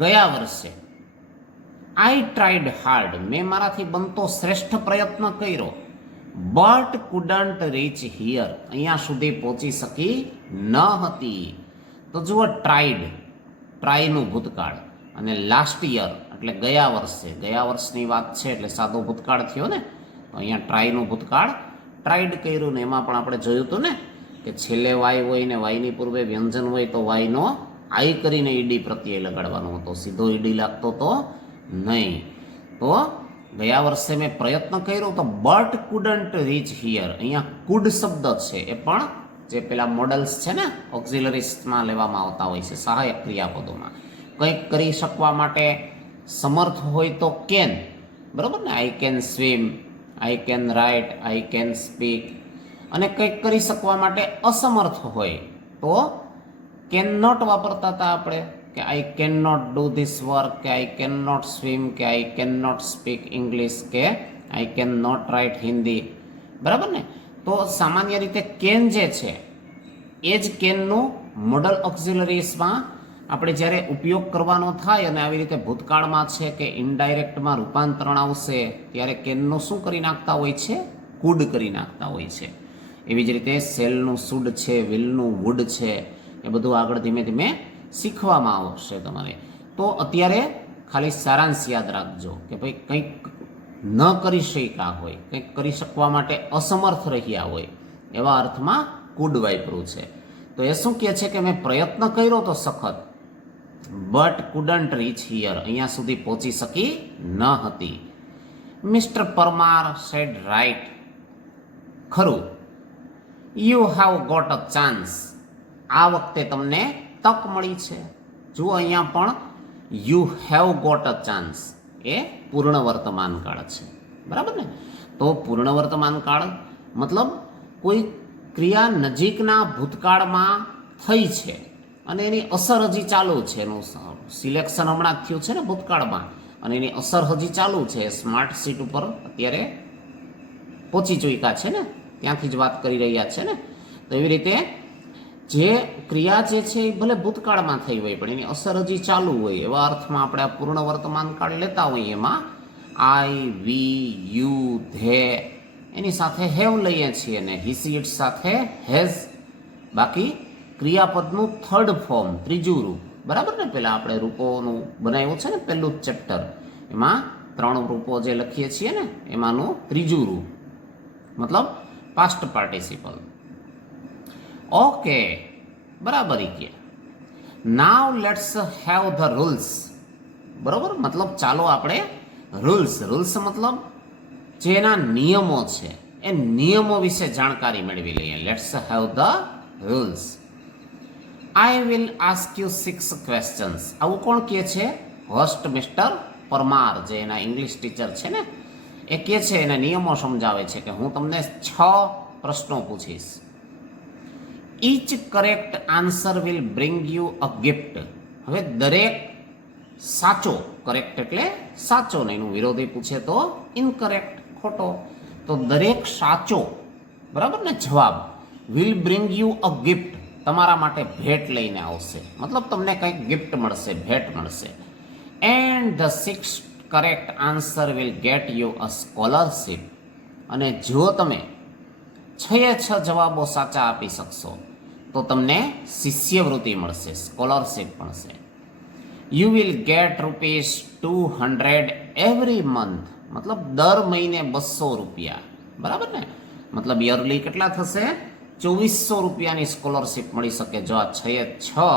ગયા વર્ષે આઈ ટ્રાઈડ હાર્ડ, મેં મારાથી બનતો શ્રેષ્ઠ પ્રયત્ન કર્યો. બટ કુડન્ટ રીચ હિયર, અહીંયા સુધી પહોંચી શકી ન હતી. તો જુઓ ટ્રાઈડ, ટ્રાયનું ભૂતકાળ, અને લાસ્ટ યર એટલે ગયા વર્ષે, ગયા વર્ષની વાત છે એટલે સાદો ભૂતકાળ થયો ને. તો અહીંયા ટ્રાયનું ભૂતકાળ ટ્રાઈડ કર્યું ને એમાં પણ આપણે જોયું હતું ને કે છેલ્લે વાય હોય ને વાયની પૂર્વે વ્યંજન હોય તો વાયનો આઈ કરીને ઈડી પ્રત્યય લગાડવાનો હતો, સીધો ઈડી લાગતો તો નહીં. તો ગયા વર્ષે મેં પ્રયત્ન કર્યો તો બટ કુડન્ટ રીચ હિયર, અહીંયા કુડ શબ્દ છે એ પણ જે પેલા મોડલ્સ છે ને ઓક્ઝિલરીસમાં લેવામાં આવતા હોય છે, સહાયક ક્રિયાપદોમાં. કંઈક કરી શકવા માટે સમર્થ હોય તો કેન, બરાબર ને, I can swim, I can write, I can speak. અને કંઈક કરી શકવા માટે અસમર્થ હોય તો કેન નોટ વાપરતા હતા આપણે, કે I can not do this work, કે આઈ કેન નોટ સ્વિમ, કે I can not speak English, કે I can not write Hindi, બરાબર ને. તો સામાન્ય રીતે કેન જે છે એ જ કેનનું મોડલ ઓક્ઝિલરીસમાં આપણે જ્યારે ઉપયોગ કરવાનો થાય અને આવી રીતે ભૂતકાળમાં છે કે ઇનડાયરેક્ટમાં રૂપાંતરણ આવશે ત્યારે કેનનું શું કરી નાખતા હોય છે, કુડ કરી નાખતા હોય છે. એવી જ રીતે સેલનું સુડ છે, વિલનું વુડ છે, એ બધું આગળ ધીમે ધીમે શીખવામાં આવશે તમારે. તો અત્યારે ખાલી સારાંશ યાદ રાખજો કે ભાઈ કંઈક ન કરી શક્યા હોય, કંઈક કરી શકવા માટે અસમર્થ રહ્યા હોય એવા અર્થમાં કુડ વાપર્યું છે. તો એ શું કહે છે કે મેં પ્રયત્ન કર્યો તો સખત, બટ કુડન્ટ રીચ હિયર, અહીંયા સુધી પહોંચી શકી ન હતી. મિસ્ટર પરમાર સેડ રાઇટ, ખરું. You have got a chance, આ વખતે તમને તક મળી છે. જુઓ અહીંયા પણ you have got a chance એ પૂર્ણ વર્તમાન કાળ છે, બરાબર ને. તો પૂર્ણ વર્તમાન કાળ મતલબ કોઈ ક્રિયા નજીકના ભૂતકાળમાં થઈ છે અને એની અસર હજી ચાલુ છે, એનું સિલેક્શન હમણાં થયું છે ને ભૂતકાળમાં, અને એની અસર હજી ચાલુ છે. સ્માર્ટ સીટ ઉપર અત્યારે પહોંચી ચૂક્યા છે ને, ત્યાંથી જ વાત કરી રહ્યા છે ને. તો એવી રીતે જે ક્રિયા જે છે એ ભલે ભૂતકાળમાં થઈ હોય પણ એની અસર હજી ચાલુ હોય એવા અર્થમાં આપણે આ પૂર્ણ વર્તમાન કાળ લેતા હોઈએ. એમાં આઈ, વી, યુ, ધે એની સાથે હેવ લઈએ છીએ અને હી સી ઇટ સાથે હેઝ. બાકી ક્રિયાપદનું થર્ડ ફોર્મ, ત્રીજું રૂપ, બરાબર ને. પહેલાં આપણે રૂપોનું બનાવ્યું છે ને પહેલું જ ચેપ્ટર, એમાં 3 રૂપો જે લખીએ છીએ ને એમાંનું ત્રીજું રૂપ મતલબ પાસ્ટ પાર્ટિસિપલ. ઓકે, બરાબર કે નાવ લેટ્સ હેવ ધ રૂલ્સ, બરાબર. મતલબ ચાલો આપણે રૂલ્સ મતલબ જે એના નિયમો છે એ નિયમો વિશે જાણકારી મેળવી લઈએ. Let's have the rules. I will ask you 6 questions, આવું કોણ કહે છે? હોસ્ટ મિસ્ટર પરમાર, જે એના ઇંગ્લિશ ટીચર છે ને એ કહે છે, એના નિયમો સમજાવે છે કે હું તમને 6 પ્રશ્નો પૂછીશ. Each correct answer will bring you a gift. હવે દરેક સાચો, કરેક્ટ એટલે સાચો ને એનું વિરોધી પૂછે તો ઇનકરેક્ટ, ખોટો. તો દરેક સાચો, બરાબર ને, જવાબ will bring you a gift, તમારા માટે ભેટ લઈને આવશે. મતલબ તમને કંઈક ગિફ્ટ મળશે, ભેટ મળશે. And the 6th correct answer will get you a scholarship. અને જો તમે 6 જવાબો સાચા આપી શકશો તો તમને શિષ્યવૃત્તિ મળશે, સ્કોલરશીપ મળશે. You will get ₹200 every month, મતલબ દર મહિને 200 રૂપિયા, બરાબર ને. મતલબ યરલી કેટલા થશે? 2400 રૂપિયાની સ્કોલરશીપ મળી શકે જો આ 6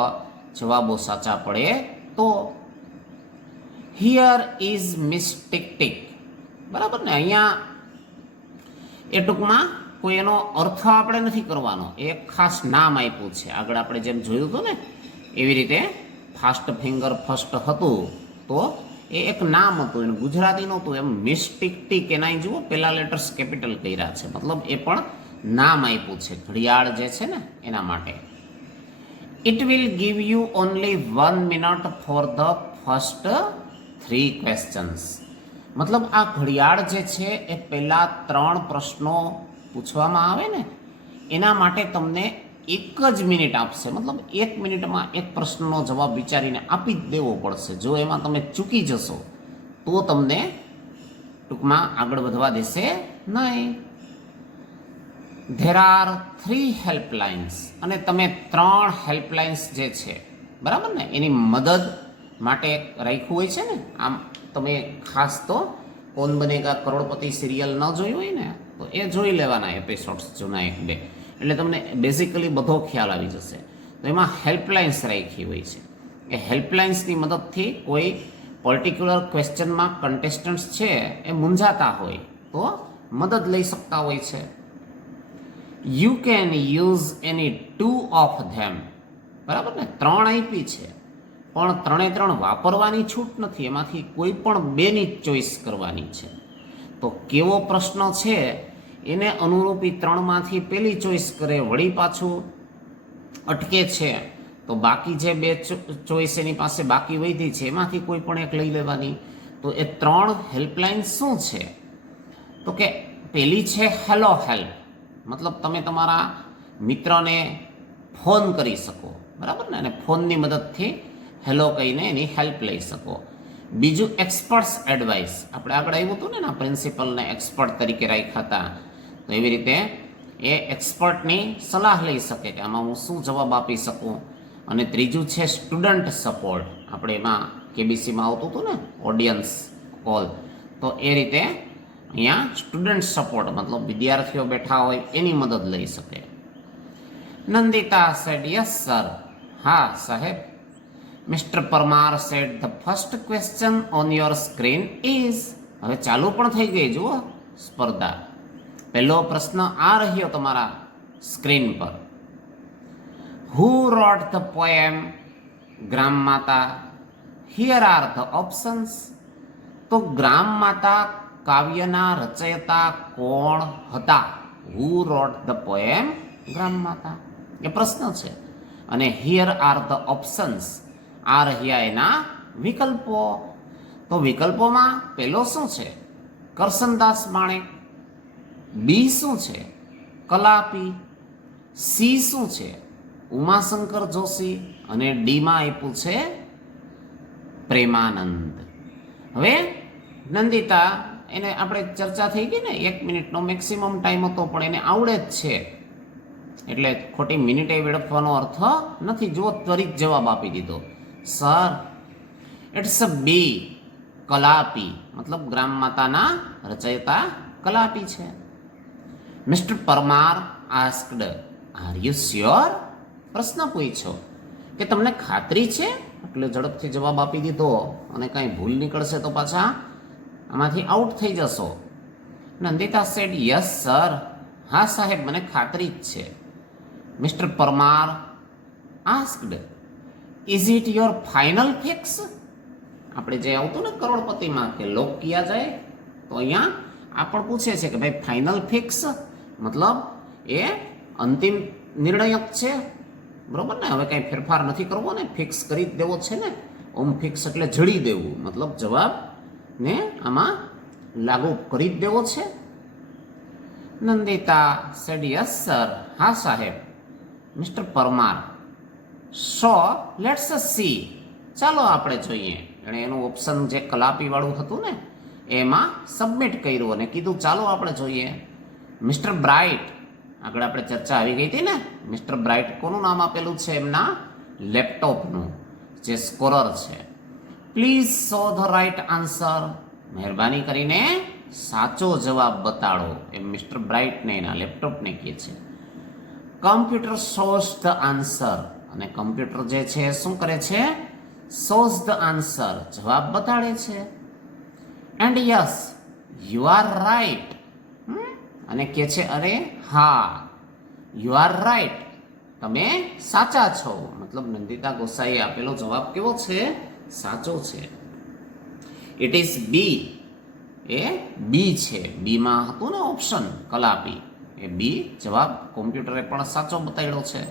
જવાબો સાચા પડે તો. Here is miss tick tick, બરાબર ને. અહીંયા એ ટૂંકમાં કોઈ એનો અર્થ આપણે નથી કરવાનો, એક ખાસ નામ આપ્યું છે. આગળ આપણે જેમ જોયું હતું ને એવી રીતે ફાસ્ટ ફિંગર ફર્સ્ટ હતું તો એ એક નામ હતું, એનું ગુજરાતી નહોતું. એમ મિસ ટિક ટિક એના જુઓ પહેલા લેટર્સ કેપિટલ કર્યા છે, મતલબ એ પણ નામ આપ્યું છે ઘડિયાળ જે છે ને એના માટે. It will give you only 1 minute for the first 3 questions. મતલબ આ ઘડિયાળ જે છે એ પહેલા 3 પ્રશ્નો પૂછવામાં આવે ને એના માટે તમને 1 જ મિનિટ આપશે. મતલબ 1 મિનિટમાં એક પ્રશ્નનો જવાબ વિચારીને આપી જ દેવો પડશે. જો એમાં તમે ચૂકી જશો તો તમને ટૂંકમાં આગળ વધવા દેશે નહીં. ધેર આર 3 હેલ્પલાઇન્સ, અને તમે 3 હેલ્પલાઇન્સ જે છે, બરાબર ને, એની મદદ માટે રાખ્યું હોય છે ને. આમ તમે ખાસ તો કોન બનેગા કરોડપતિ સિરિયલ ન જોયું હોય ને, તો એ જોઈ લેવાના એપિસોડ્સ જૂના 1-2, એટલે તમને બેઝિકલી બધો ખ્યાલ આવી જશે. તો એમાં હેલ્પલાઇન્સ રાખી હોય છે. એ હેલ્પલાઇન્સની મદદથી કોઈ પર્ટિક્યુલર ક્વેશ્ચનમાં કન્ટેસ્ટન્ટ્સ છે એ મૂંઝાતા હોય તો મદદ લઈ શકતા હોય છે. You can use any 2 of them, બરાબર ને, 3 આપી છે, પણ 3 વાપરવાની છૂટ નથી. એમાંથી કોઈ પણ 2ની ચોઈસ કરવાની છે. તો કેવો પ્રશ્ન છે એને અનુરૂપી 3માંથી પહેલી ચોઈસ કરે, વળી પાછું અટકે છે તો બાકી જે 2 ચોઈસ એની પાસે બાકી વધી છે એમાંથી કોઈ પણ એક લઈ લેવાની. તો એ 3 હેલ્પલાઇન શું છે? તો કે પહેલી છે હેલો હેલ્પ, મતલબ તમે તમારા મિત્રને ફોન કરી શકો, બરાબર ને, અને ફોનની મદદથી હેલો કહીને એની હેલ્પ લઈ શકો. બીજું એક્સપર્ટ્સ એડવાઇસ, આપણે આગળ આવ્યું હતું ને, પ્રિન્સિપલને એક્સપર્ટ તરીકે રાખ્યા હતા, તો એવી રીતે એ એક્સપર્ટની સલાહ લઈ શકે કે આમાં હું શું જવાબ આપી શકું. અને ત્રીજું છે સ્ટુડન્ટ સપોર્ટ, આપણે એમાં કેબીસીમાં આવતું હતું ને ઓડિયન્સ કોલ, તો એ રીતે અહીંયા સ્ટુડન્ટ સપોર્ટ મતલબ વિદ્યાર્થીઓ બેઠા હોય એની મદદ લઈ શકે. નંદિતા સેડ યસ સર, હા સાહેબ. Mister Parmar said the first question on your screen is, હવે ચાલુ પણ થઈ ગઈ જુઓ સ્પર્ધા. પહેલો પ્રશ્ન આ રહ્યો તમારા સ્ક્રીન પર. હુ રોટ ધ પોએમ ગ્રામ માતા? Here are the options. તો ગ્રામ માતા કાવ્યના રચયિતા કોણ હતા? હુ રોટ ધ પોએમ ગ્રામ માતા, એ પ્રશ્ન છે. અને હિયર આર ધ ઓપ્શન્સ, આ રહ્યા એના વિકલ્પો. તો વિકલ્પોમાં પહેલો શું છે? કરસનદાસ માણેક. બી શું છે? કલાપી. સી શું છે? ઉમાશંકર જોશી. અને ડીમાં આપ્યું છે પ્રેમાનંદ. હવે નંદિતા, એને આપણે ચર્ચા થઈ ગઈ ને, 1 મિનિટનો મેક્સિમમ ટાઈમ હતો, પણ એને આવડે જ છે, એટલે ખોટી મિનિટે વેડફવાનો અર્થ નથી. જો ત્વરિત જવાબ આપી દીધો. સર, ઇટ્સ અ બી, કલાપી, મતલબ ગ્રામ માતાના રચયિતા કલાપી છે. Mister Parmar asked, are you sure? પ્રશ્ન પૂછ્યો કે તમને ખાતરી છે? એટલે ઝડપથી જવાબ આપી દીધો, અને કાંઈ ભૂલ નીકળશે તો પાછા આમાંથી આઉટ થઈ જશો. નંદિતા સેડ યસ સર, હા સાહેબ મને ખાતરી જ છે. Mister Parmar asked, is it your final fix? આપણે જે આવતું ને કરોડપતિમાં કે લોક કિયા જાય, તો અહીંયા આ પણ પૂછે છે કે ભાઈ ફાઇનલ ફિક્સ મતલબ એ અંતિમ નિર્ણયક છે, બરોબર ને. હવે કંઈ ફેરફાર નથી કરવો ને, ફિક્સ કરી જ દેવો છે ને. ઓમ ફિક્સ એટલે જડી દેવું, મતલબ જવાબ ને આમાં લાગુ કરી જ દેવો છે. નંદિતા સેડ યસ સર, હા સાહેબ. Mister Parmar, so let's see, ચાલો આપણે જોઈએ. એણે એનું ઓપ્શન જે કલાપી વાળું હતું ને એમાં સબમિટ કર્યું અને કીધું ચાલો આપણે જોઈએ. મિસ્ટર બ્રાઇટ, આગળ આપણે ચર્ચા આવી ગઈ હતી ને, મિસ્ટર બ્રાઇટ કોનું નામ આપેલું છે? એમના લેપટોપનું જે સ્કોરર છે. Please show the right answer, મહેરબાની કરીને સાચો જવાબ બતાડો, એમ મિસ્ટર બ્રાઇટને એના લેપટોપને કહે છે. કમ્પ્યુટર શોઝ ધ આન્સર, અને કમ્પ્યુટર જે છે શું કરે છે? શોઝ ધ આન્સર, જવાબ બતાડે છે. And yes you are right, અને કહે છે અરે હા, યુ આર રાઇટ, તમે સાચા છો. મતલબ નંદિતા ગોસાઈએ આપેલો જવાબ કેવો છે? સાચો છે. ઇટ ઇઝ બી, એ બી છે. બીમાં હતું ને ઓપ્શન કલાપી, એ બી જવાબ કોમ્પ્યુટરે પણ સાચો બતાવ્યો છે.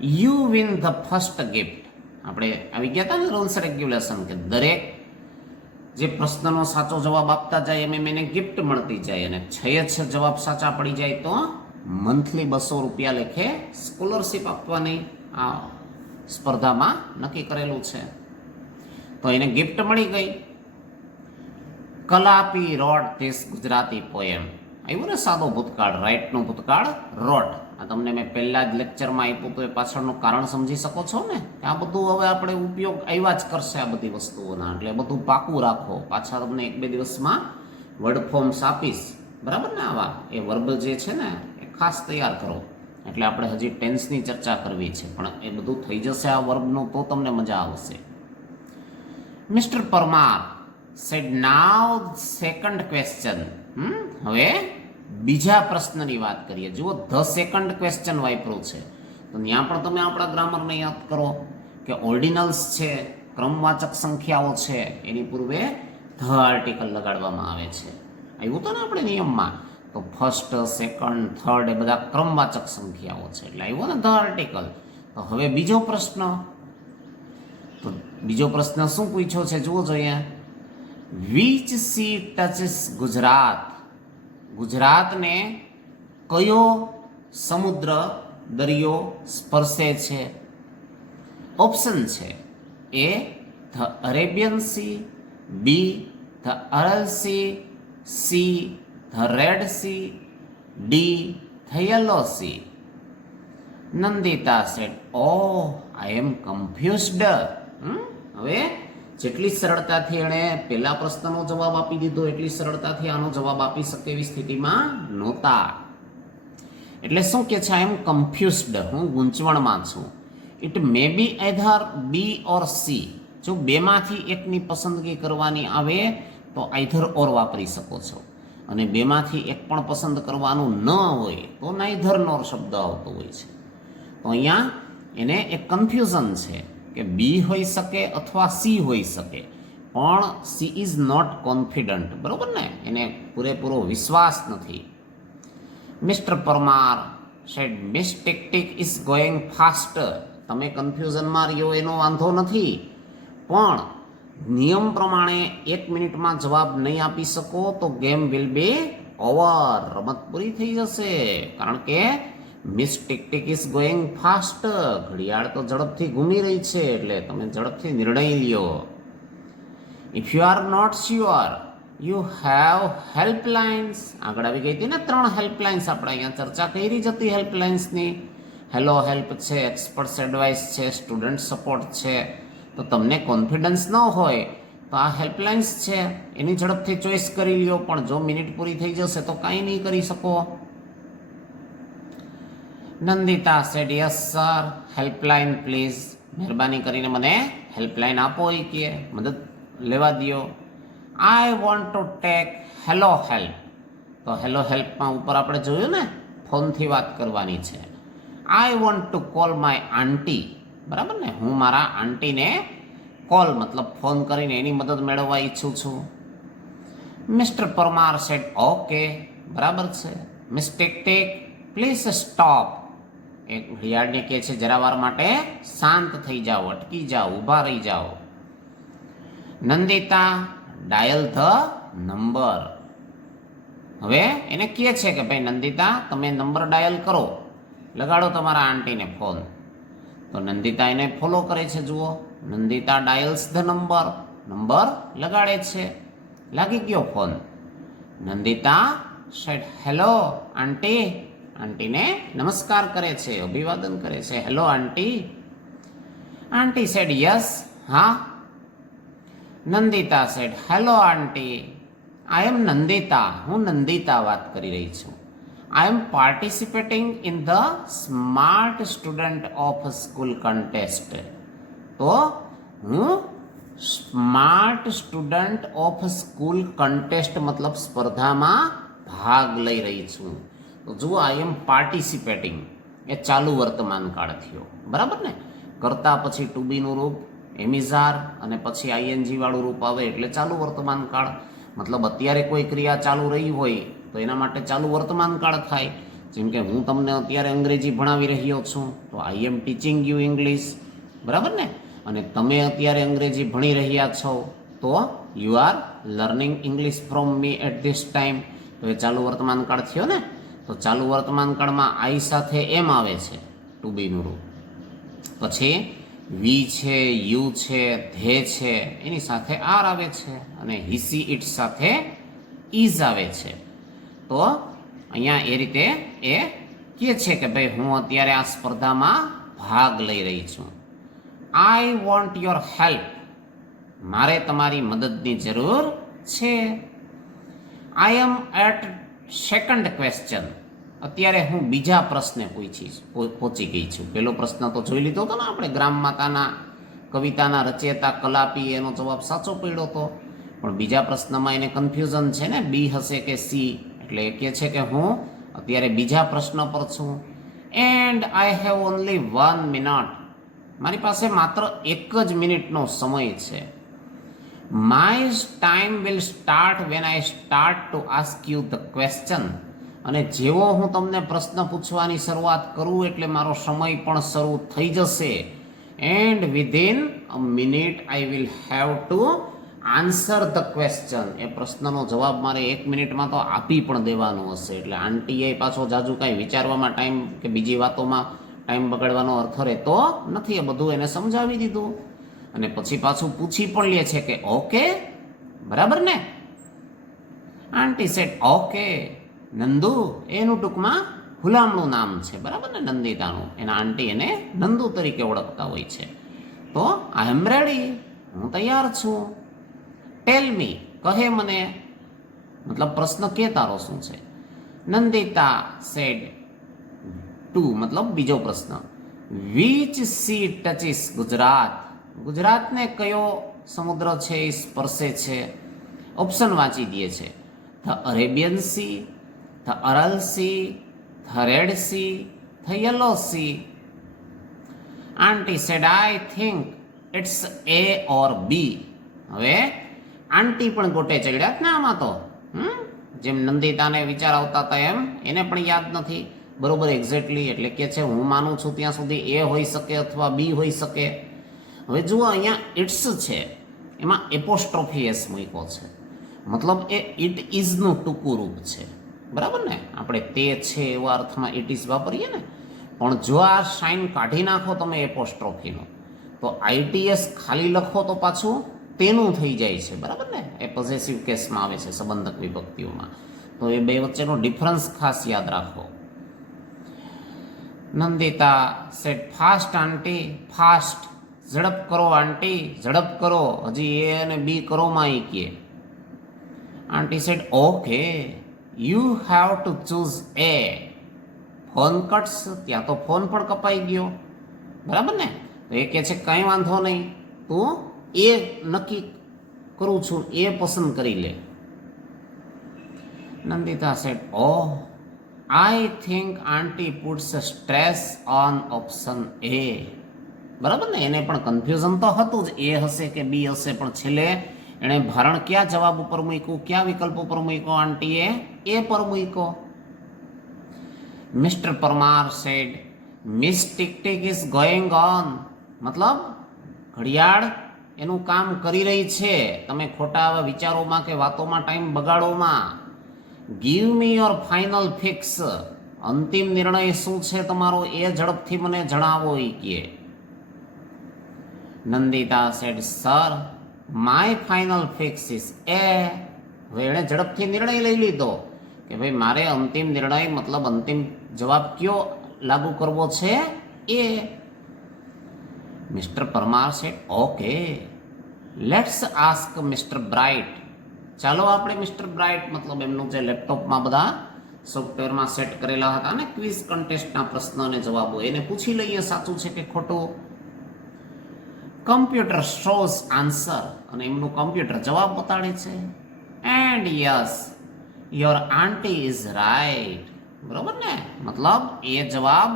You win the first gift, આપણે આવી ગયા હતા ને રૂલ્સ રેગ્યુલેશન કે દરેક જે પ્રશ્નનો સાચો જવાબ આપતા જાય એમ એને ગિફ્ટ મળતી જાય, અને 6 જવાબ સાચા પડી જાય તો મંથલી 200 રૂપિયા લેખે સ્કોલરશીપ આપવાની આ સ્પર્ધામાં નક્કી કરેલું છે. તો એને ગિફ્ટ મળી ગઈ. કલાપી રોટ ધીસ ગુજરાતી પોએમ. આવ્યું ને સાદો ભૂતકાળ, રાઇટનું ભૂતકાળ રોટ. આ તમને મેં પહેલા જ લેક્ચરમાં આપ્યું તો એ પાછળનું કારણ સમજી શકો છો ને કે આ બધું હવે આપણે ઉપયોગ આવ્યા જ કરશે આ બધી વસ્તુઓના. એટલે બધું પાકું રાખો. પાછા તમને 1-2 દિવસમાં વર્ડ ફોર્મ્સ આપીશ, બરાબર ને? આવા એ વર્બ જે છે ને એ ખાસ તૈયાર કરો. એટલે આપણે હજી ટેન્સની ચર્ચા કરવી છે, પણ એ બધું થઈ જશે આ વર્બનું તો તમને મજા આવશે. મિસ્ટર પરમાર સેડ નાવ સેકન્ડ ક્વેશ્ચન. હવે બીજા પ્રશ્નની વાત કરીએ. જુઓ, ધ સેકન્ડ ક્વેશ્ચન વાપર્યું છે તો ત્યાં પણ તમે આપણા ગ્રામરને યાદ કરો કે ઓર્ડિનલ્સ છે, ક્રમવાચક સંખ્યાઓ છે, એની પૂર્વે ધ આર્ટિકલ લગાડવામાં આવે છે. આવ્યું હતું ને આપણે નિયમમાં? તો ફર્સ્ટ, સેકન્ડ, થર્ડ એ બધા ક્રમવાચક સંખ્યાઓ છે એટલે આવ્યો ને ધ આર્ટિકલ. તો હવે બીજો પ્રશ્ન, તો બીજો પ્રશ્ન શું પૂછ્યો છે જુઓ જોઈએ. Which sea touches Gujarat. ગુજરાતને કયો સમુદ્ર, દરિયો સ્પર્શે છે? ઓપ્શન છે A the Arabian Sea, B the Aral Sea, C the Red Sea, D the Yellow Sea. Nandita said oh I am confused. હવે જેટલી સરળતાથી એણે પહેલા પ્રશ્નનો જવાબ આપી દીધો એટલી સરળતાથી આનો જવાબ આપી શકે એવી સ્થિતિમાં નહોતા. એટલે શું કે છે? આઈ એમ કન્ફ્યુઝડ, હું ગૂંચવણમાં છું. It may be either B or C. જો બેમાંથી એકની પસંદગી કરવાની આવે તો આઈધર ઓર વાપરી શકો છો, અને બેમાંથી એક પણ પસંદ કરવાનું ન હોય તો નાઈધર નોર શબ્દ આવતો હોય છે. તો અહીંયા એને એક કન્ફ્યુઝન છે કે બી હોઈ શકે અથવા સી હોઈ શકે, પણ સી ઇઝ નોટ કોન્ફિડન્ટ. બરોબર ને? એને પૂરેપૂરો વિશ્વાસ નથી. Mister Parmar said miss tick is going fast. તમે કન્ફ્યુઝનમાં રહ્યો એનો વાંધો નથી, પણ નિયમ પ્રમાણે 1 મિનિટમાં જવાબ નહીં આપી શકો તો ગેમ વિલ બી ઓવર. રમત પૂરી થઈ જશે, કારણ કે miss tick is going fast. ઘડિયાળ તો ઝડપથી ઘૂમી રહી છે એટલે તમે ઝડપથી નિર્ણય લ્યો. If you are not sure you have helplines. આગળ આવી ગઈ હતી ને 3 હેલ્પલાઇન્સ, આપણે અહીંયા ચર્ચા કરી જતી હેલ્પલાઇન્સની. હેલો હેલ્પ છે, એક્સપર્ટ્સ એડવાઇસ છે, સ્ટુડન્ટ સપોર્ટ છે. તો તમને કોન્ફિડન્સ ન હોય તો આ હેલ્પલાઇન્સ છે એની ઝડપથી ચોઈસ કરી લ્યો, પણ જો મિનિટ પૂરી થઈ જશે તો કાંઈ નહીં કરી શકો. Nandita said yes sir, helpline please. મહેરબાની કરીને મને હેલ્પલાઇન આપો, એ કે મદદ લેવા દો. I want to take hello help. તો હેલો હેલ્પમાં ઉપર આપણે જોયું ને ફોનથી વાત કરવાની છે. I want to call my aunty. બરાબર ને? હું મારા આંટીને કોલ મતલબ ફોન કરીને એની મદદ મેળવવા ઈચ્છું છું. મિસ્ટર પરમાર સેડ ઓકે, બરાબર છે. Miss tick please stop. એક ઘડિયાળને કહે છે જરા વાર માટે શાંત થઈ જાઓ, અટકી જાઓ, ઊભા રહી જાઓ. Nandita dial the number. હવે એને કહે છે કે ભાઈ નંદિતા તમે નંબર ડાયલ કરો, લગાડો તમારા આંટીને ફોન. તો નંદિતા એને ફોલો કરે છે. જુઓ, Nandita dials the number. Number લગાડે છે, લાગી ગયો phone. Nandita said hello aunty. આંટીને નમસ્કાર કરે છે, અભિવાદન કરે છે. Hello aunty. Aunty said yes, હા. Nandita said hello aunty, I am Nandita. હું નંદિતા વાત કરી રહી છું. I am participating in the smart student of school contest. તો હું smart student of school contest મતલબ સ્પર્ધામાં ભાગ લઈ રહી છું. તો જુઓ, આઈ એમ પાર્ટિસિપેટિંગ એ ચાલુ વર્તમાન કાળ થયો. બરાબર ને? કરતા પછી ટુ બીનું રૂપ એમિઝાર અને પછી આઈએનજી વાળું રૂપ આવે એટલે ચાલુ વર્તમાન કાળ. મતલબ અત્યારે કોઈ ક્રિયા ચાલુ રહી હોય તો એના માટે ચાલુ વર્તમાન કાળ થાય. જેમ કે હું તમને અત્યારે અંગ્રેજી ભણાવી રહ્યો છું તો આઈ એમ ટીચિંગ યુ ઇંગ્લિશ. બરાબર ને? અને તમે અત્યારે અંગ્રેજી ભણી રહ્યા છો તો you are learning English from me at this time. તો એ ચાલુ વર્તમાન કાળ થયો ને? તો ચાલુ વર્તમાન કાળમાં આઈ સાથે એમ આવે છે ટુ બીનું રૂપ. પછી વી છે, યુ છે, ધે છે, એની સાથે આર આવે છે અને હિસી ઇટ સાથે ઇઝ આવે છે. તો અહીંયા એ રીતે એ કહે છે કે ભાઈ હું અત્યારે આ સ્પર્ધામાં ભાગ લઈ રહી છું. I want your help. મારે તમારી મદદની જરૂર છે. આઈ એમ એટ સેકન્ડ ક્વેશ્ચન. અત્યારે હું બીજા પ્રશ્ને પહોંચી ગઈ છું. પહેલો પ્રશ્ન તો જોઈ લીધો હતો ને આપણે, ગ્રામ માતાના કવિતાના રચયિતા કલાપી, એનો જવાબ સાચો પડ્યો હતો. પણ બીજા પ્રશ્નમાં એને કન્ફ્યુઝન છે ને, બી હશે કે સી. એટલે એ કહે છે કે હું અત્યારે બીજા પ્રશ્ન પર છું. And I have only 1 minute. મારી પાસે માત્ર 1 જ મિનિટનો સમય છે. My time will start when I start to ask you the question. અને જેવો હું તમને પ્રશ્ન પૂછવાની શરૂઆત કરું એટલે મારો સમય પણ શરૂ થઈ જશે. And within a minute I will have to answer the question. એ પ્રશ્નનો જવાબ મારે 1 મિનિટમાં તો આપી પણ દેવાનો હશે. એટલે આંટીએ પાછો જાજુ કાંઈ વિચારવામાં ટાઈમ કે બીજી વાતોમાં ટાઈમ બગાડવાનો અર્થ રહેતો નથી. એ બધું એને સમજાવી દીધું અને પછી પાછું પૂછી પણ લે છે કે ઓકે, બરાબર ને? આંટી સેડ ઓકે. નંદુ એનું ટૂંકમાં હુલામણું નામ છે, બરાબર ને, નંદિતાનું. એના આંટી એને નંદુ તરીકે ઓળખતા હોય છે. તો આઈ એમ રેડી. હું તૈયાર છું. ટેલ મી. કહે મને. મતલબ પ્રશ્ન કે તારો શું છે? Nandita said to. મતલબ બીજો પ્રશ્ન. Which sea touches Gujarat. ગુજરાતને કયો સમુદ્ર છે એ સ્પર્શે છે? ઓપ્શન વાંચી દે છે. The Arabian Sea, the Aral Sea, the Red Sea, the Yellow Sea. Aunty said I think it's A or B. હવે આંટી પણ ગોટે ચડ્યા જ ને આમાં તો. જેમ નંદિતાને વિચાર આવતા હતા એમ એને પણ યાદ નથી બરોબર એક્ઝેક્ટલી. એટલે કે છે હું માનું છું ત્યાં સુધી એ હોઈ શકે અથવા બી હોઈ શકે. હવે જુઓ અહીંયા ઇટ્સ છે, એમાં એપોસ્ટ્રોફી એસ મૂક્યો છે. મતલબ એ ઇટ ઇઝનું ટૂંકું રૂપ છે, બરાબર ને? આપણે તે છે એવા અર્થમાં ઇટ ઇઝ વાપરીએ ને. પણ જો આ સાઇન કાઢી નાખો તમે એપોસ્ટ્રોફીનો, તો આઈટીએસ ખાલી લખો તો પાછું તેનું થઈ જાય છે, બરાબર ને? એ પોઝેસિવ કેસમાં આવે છે, સંબંધક વિભક્તિઓમાં. તો એ બે વચ્ચેનો ડિફરન્સ ખાસ યાદ રાખો. નંદિતા સેડ ફાસ્ટ આંટી, ફાસ્ટ. ઝડપ કરો આંટી, ઝડપ કરો. હજી એ અને બી કરોમાં ઈ કે. Aunty said okay, you have to choose A. Phone cuts. ત્યાં તો ફોન પણ કપાઈ ગયો, બરાબર ને? તો એ કહે છે કંઈ વાંધો નહીં, તું એ નક્કી કરું છું, એ પસંદ કરી લે. Nandita said oh, I think aunty puts stress on option A. બરાબર ને? એને પણ કન્ફ્યુઝન તો હતું જ, એ હશે કે બી હશે, પણ છેલ્લે એણે ભારણ ક્યાં જવાબ ઉપર મૂક્યું, ક્યાં વિકલ્પ ઉપર મૂક્યો? આંટીએ એ પર મૂક્યો. Mister Parmar said miss tick tick is going on. મતલબ ઘડિયાળ એનું કામ કરી રહી છે, તમે ખોટા આવા વિચારોમાં કે વાતોમાં ટાઈમ બગાડોમાં. Give me your final fix. અંતિમ નિર્ણય શું છે તમારો એ ઝડપથી મને જણાવો ઈ કે. Nandita said sir my final fix is A. હવે એણે ઝડપથી નિર્ણય લઈ લીધો કે ભાઈ મારે અંતિમ નિર્ણય મતલબ અંતિમ જવાબ કયો લાગુ કરવો છે એ. Mister Parmar said okay, let's ask mister Bright. ચાલો આપણે મિસ્ટર બ્રાઇટ, મતલબ એમનું જે લેપટોપમાં બધા સોફ્ટવેરમાં સેટ કરેલા હતા ને ક્વિઝ કન્ટેસ્ટના પ્રશ્ન અને જવાબો, એને પૂછી લઈએ સાચું છે કે ખોટું. Computer shows answer. અને એમનું કમ્પ્યુટર જવાબ બતાડે છે. And yes, your aunty is right. બરોબર ને? મતલબ એ જવાબ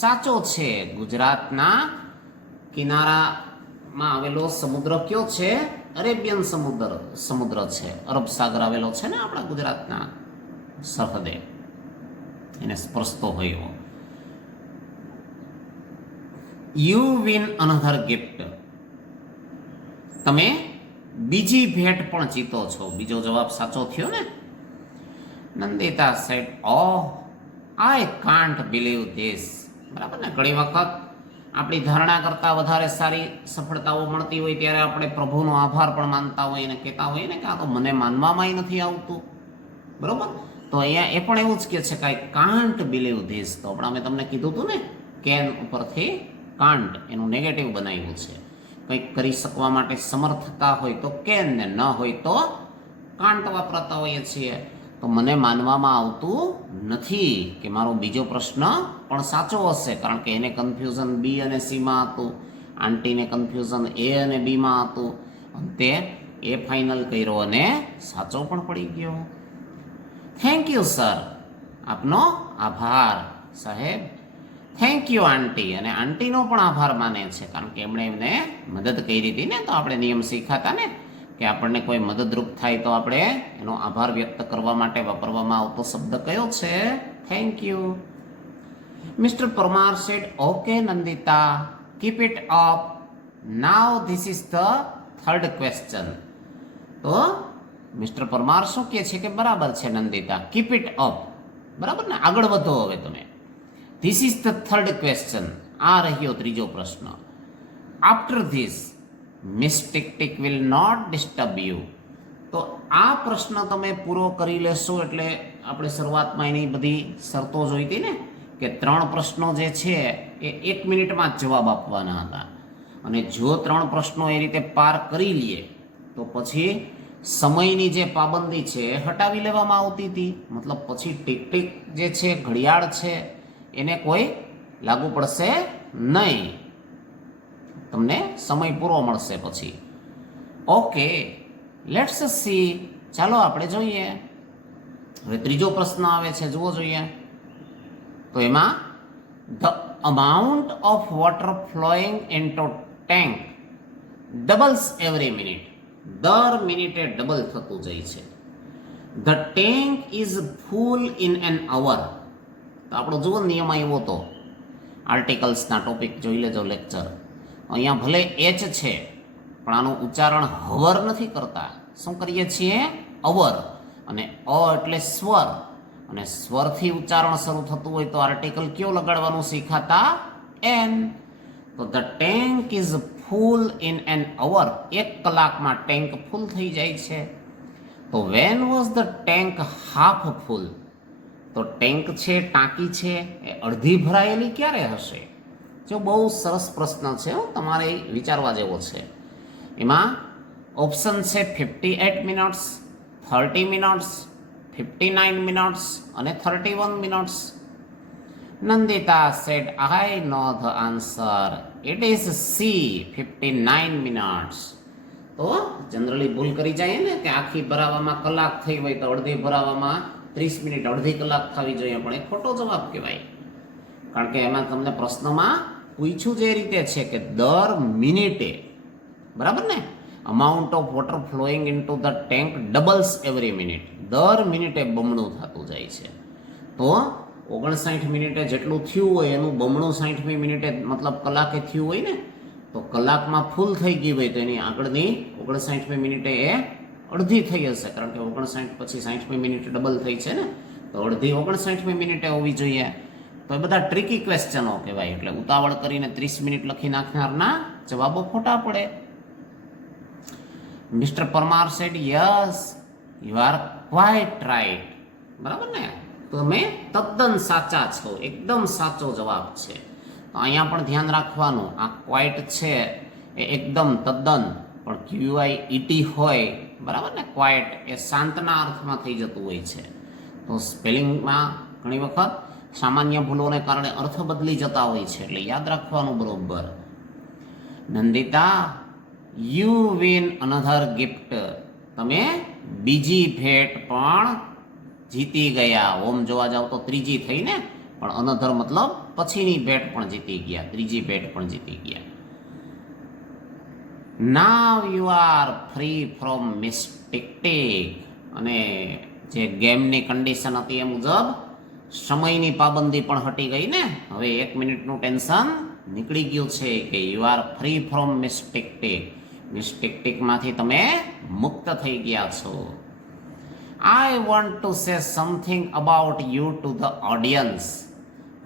સાચો છે. ગુજરાતના કિનારામાં આવેલો સમુદ્ર કયો છે? અરેબિયન સમુદ્ર છે. અરબ સાગર આવેલો છે ને આપણા ગુજરાતના સરહદે, એને સ્પર્શતો હોય. You win another gift. તમે બીજી ભેટ પણ જીતો છો. બીજો જવાબ સાચો થયો ને. Nandita said oh, I can't believe this. બરાબર ને? ઘણી વખત આપણી ધારણા કરતાં વધારે સારી સફળતાઓ મળતી હોય ત્યારે આપણે પ્રભુનો આભાર પણ માનતા હોઈએ અને કહેતા હોઈએ ને કે આ તો મને માનવામાંય નથી આવતું, બરોબર. તો અહીંયા એ પણ એવું જ કહે છે કે આઈ કાન્ટ બિલીવ ધીસ. તો હમણાં મેં તમને કીધું હતું ને, કેન ઉપરથી કાન્ટ એનું નેગેટિવ બનાવ્યું છે. કંઈક કરી શકવા માટે સમર્થતા હોય તો કેન, ને ન હોય તો કાન્ટ વાપરતા હોઈએ છીએ. તો મને માનવામાં આવતું નથી કે મારો બીજો પ્રશ્ન પણ સાચો હશે, કારણ કે એને કન્ફ્યુઝન બી અને સીમાં હતું, આંટીને કન્ફ્યુઝન એ અને બીમાં હતું. તે એ ફાઇનલ કર્યો અને સાચો પણ પડી ગયો. થેન્ક યુ સર, આપનો આભાર સાહેબ. થેન્ક યુ આંટી, અને આંટીનો પણ આભાર માને છે, કારણ કે એમણે એમને મદદ કરી હતી ને. તો આપણે નિયમ શીખાતા ને કે આપણને કોઈ મદદરૂપ થાય તો આપણે એનો આભાર વ્યક્ત કરવા માટે વાપરવામાં આવતો શબ્દ કયો છે? Thank you. Mister Parmar said, okay Nandita, keep it up. Now this is the third question. તો મિસ્ટર પરમાર શું કહે છે કે બરાબર છે નંદિતા, કીપ ઇટ અપ, બરાબર ને, આગળ વધો હવે તમે. This is the third question. આ રહ્યો ત્રીજો પ્રશ્ન. After this Miss Tick will not disturb you. તો આ પ્રશ્ન તમે પૂરો કરી લેશો એટલે આપણે શરૂઆતમાં એની બધી શરતો જોઈ હતી ને કે 3 પ્રશ્નો જે છે એ 1 મિનિટમાં જ જવાબ આપવાના હતા, અને જો 3 પ્રશ્નો એ રીતે પાર કરી લઈએ તો પછી સમયની જે પાબંદી છે એ હટાવી લેવામાં આવતી હતી. મતલબ પછી ટીક જે છે, ઘડિયાળ છે, એને કોઈ લાગુ પડશે નહીં, તમને સમય પૂરો મળશે પછી. Okay, let's see. ચાલો આપણે જોઈએ. હવે ત્રીજો પ્રશ્ન આવે છે, જુઓ જોઈએ. તો એમાં the amount of water flowing into tank doubles every minute. દર મિનિટે ડબલ થતું જાય છે. The tank is full in an hour. તો આપણો જુઓ નિયમ આવ્યો તો આર્ટિકલ્સના ટોપિક જોઈ લેજો લેક્ચર. અહીંયા ભલે એચ છે પણ આનું ઉચ્ચારણ હવર નથી કરતા, શું કરીએ છીએ? અવર. અને અ એટલે સ્વર, અને સ્વરથી ઉચ્ચારણ શરૂ થતું હોય તો આર્ટિકલ કયો લગાડવાનું શીખાતા? એન. તો the tank is full in an hour. 1 કલાકમાં ટેન્ક ફૂલ થઈ જાય છે. તો when was the tank half full. તો ટેન્ક છે, ટાંકી છે, એ અડધી ભરાયેલી ક્યારે હશે? જો બહુ સરસ પ્રશ્ન છે, તમારે વિચારવા જેવો છે. એમાં ઓપ્શન છે 58 મિનિટ્સ, 30 મિનિટ્સ, 59 મિનિટ્સ અને 31 minutes. Nandita said, I know the answer. It is C, 59 minutes. તો જનરલી ભૂલ કરી જાય ને કે આખી ભરાવામાં કલાક થઈ હોય તો અડધી ભરાવામાં 30 મિનિટ, અડધી કલાક થવી જોઈએ, પણ એ ખોટો જવાબ કહેવાય. કારણ કે એમાં તમને પ્રશ્નમાં પૂછ્યું જે રીતે છે કે દર મિનિટે, બરાબર ને, amount of water flowing into the tank doubles every minute. દર મિનિટે બમણું થતું જાય છે. તો 59 મિનિટે જેટલું થયું હોય એનું બમણું 60મી મિનિટે, મતલબ કલાકે થયું હોય ને, તો કલાકમાં ફૂલ થઈ ગઈ હોય તો એની આગળની 59મી મિનિટે એ અડધી થઈ હશે, કારણ કે 59 પછી 60મી મિનિટે ડબલ થઈ છે ને, તો અડધી 59મી મિનિટે હોવી જોઈએ. તો એ બધા ટ્રિકી ક્વેશ્ચનો કહેવાય. એટલે ઉતાવળ કરીને 30 મિનિટ લખી નાખનારના જવાબો ખોટા પડે. Mister Parmar said, yes you are quite right. બરાબર ને, તમે તદ્દન સાચા છો, એકદમ સાચો જવાબ છે. તો અહીંયા પણ ધ્યાન રાખવાનું, આ ક્વાઇટ છે એ એકદમ, તદ્દન, પણ QUIET હોય, બરાબર ને, ક્વાઇટ એ શાંતના અર્થમાં થઈ જતું હોય છે. તો સ્પેલિંગમાં ઘણી વખત સામાન્ય ભૂલોને કારણે અર્થ બદલી જતા હોય છે, એટલે યાદ રાખવાનું બરોબર. Nandita, you win another gift. તમે બીજી ભેટ પણ જીતી ગયા. ઓમ જોવા જાવ તો ત્રીજી થઈ ને, પણ અનધર મતલબ પછીની ભેટ પણ જીતી ગયા, ત્રીજી ભેટ પણ જીતી ગયા. Now you are free from mistake. અને જે ગેમની કન્ડિશન હતી એ મુજબ સમયની પાબંદી પણ હટી ગઈ ને. હવે 1 મિનિટનું ટેન્શન નીકળી ગયું છે કે you are free from mistake. મિસ્ટેકમાંથી તમે મુક્ત થઈ ગયા છો. I want to say something about you to the audience.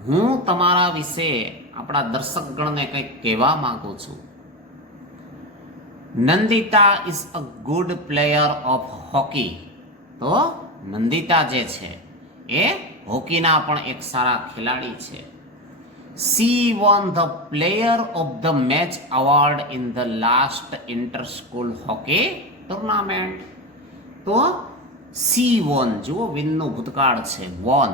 હું તમારા વિશે આપણા દર્શકગણને કંઈક કહેવા માંગુ છું. Nandita is a good player of hockey. તો નંદિતા જે છે એ હોકીના પણ એક સારા ખેલાડી છે. She won the Player of the Match award in the last inter-school hockey tournament. તો સી વોન, જુઓ વિનનું ભૂતકાળ છે, વોન,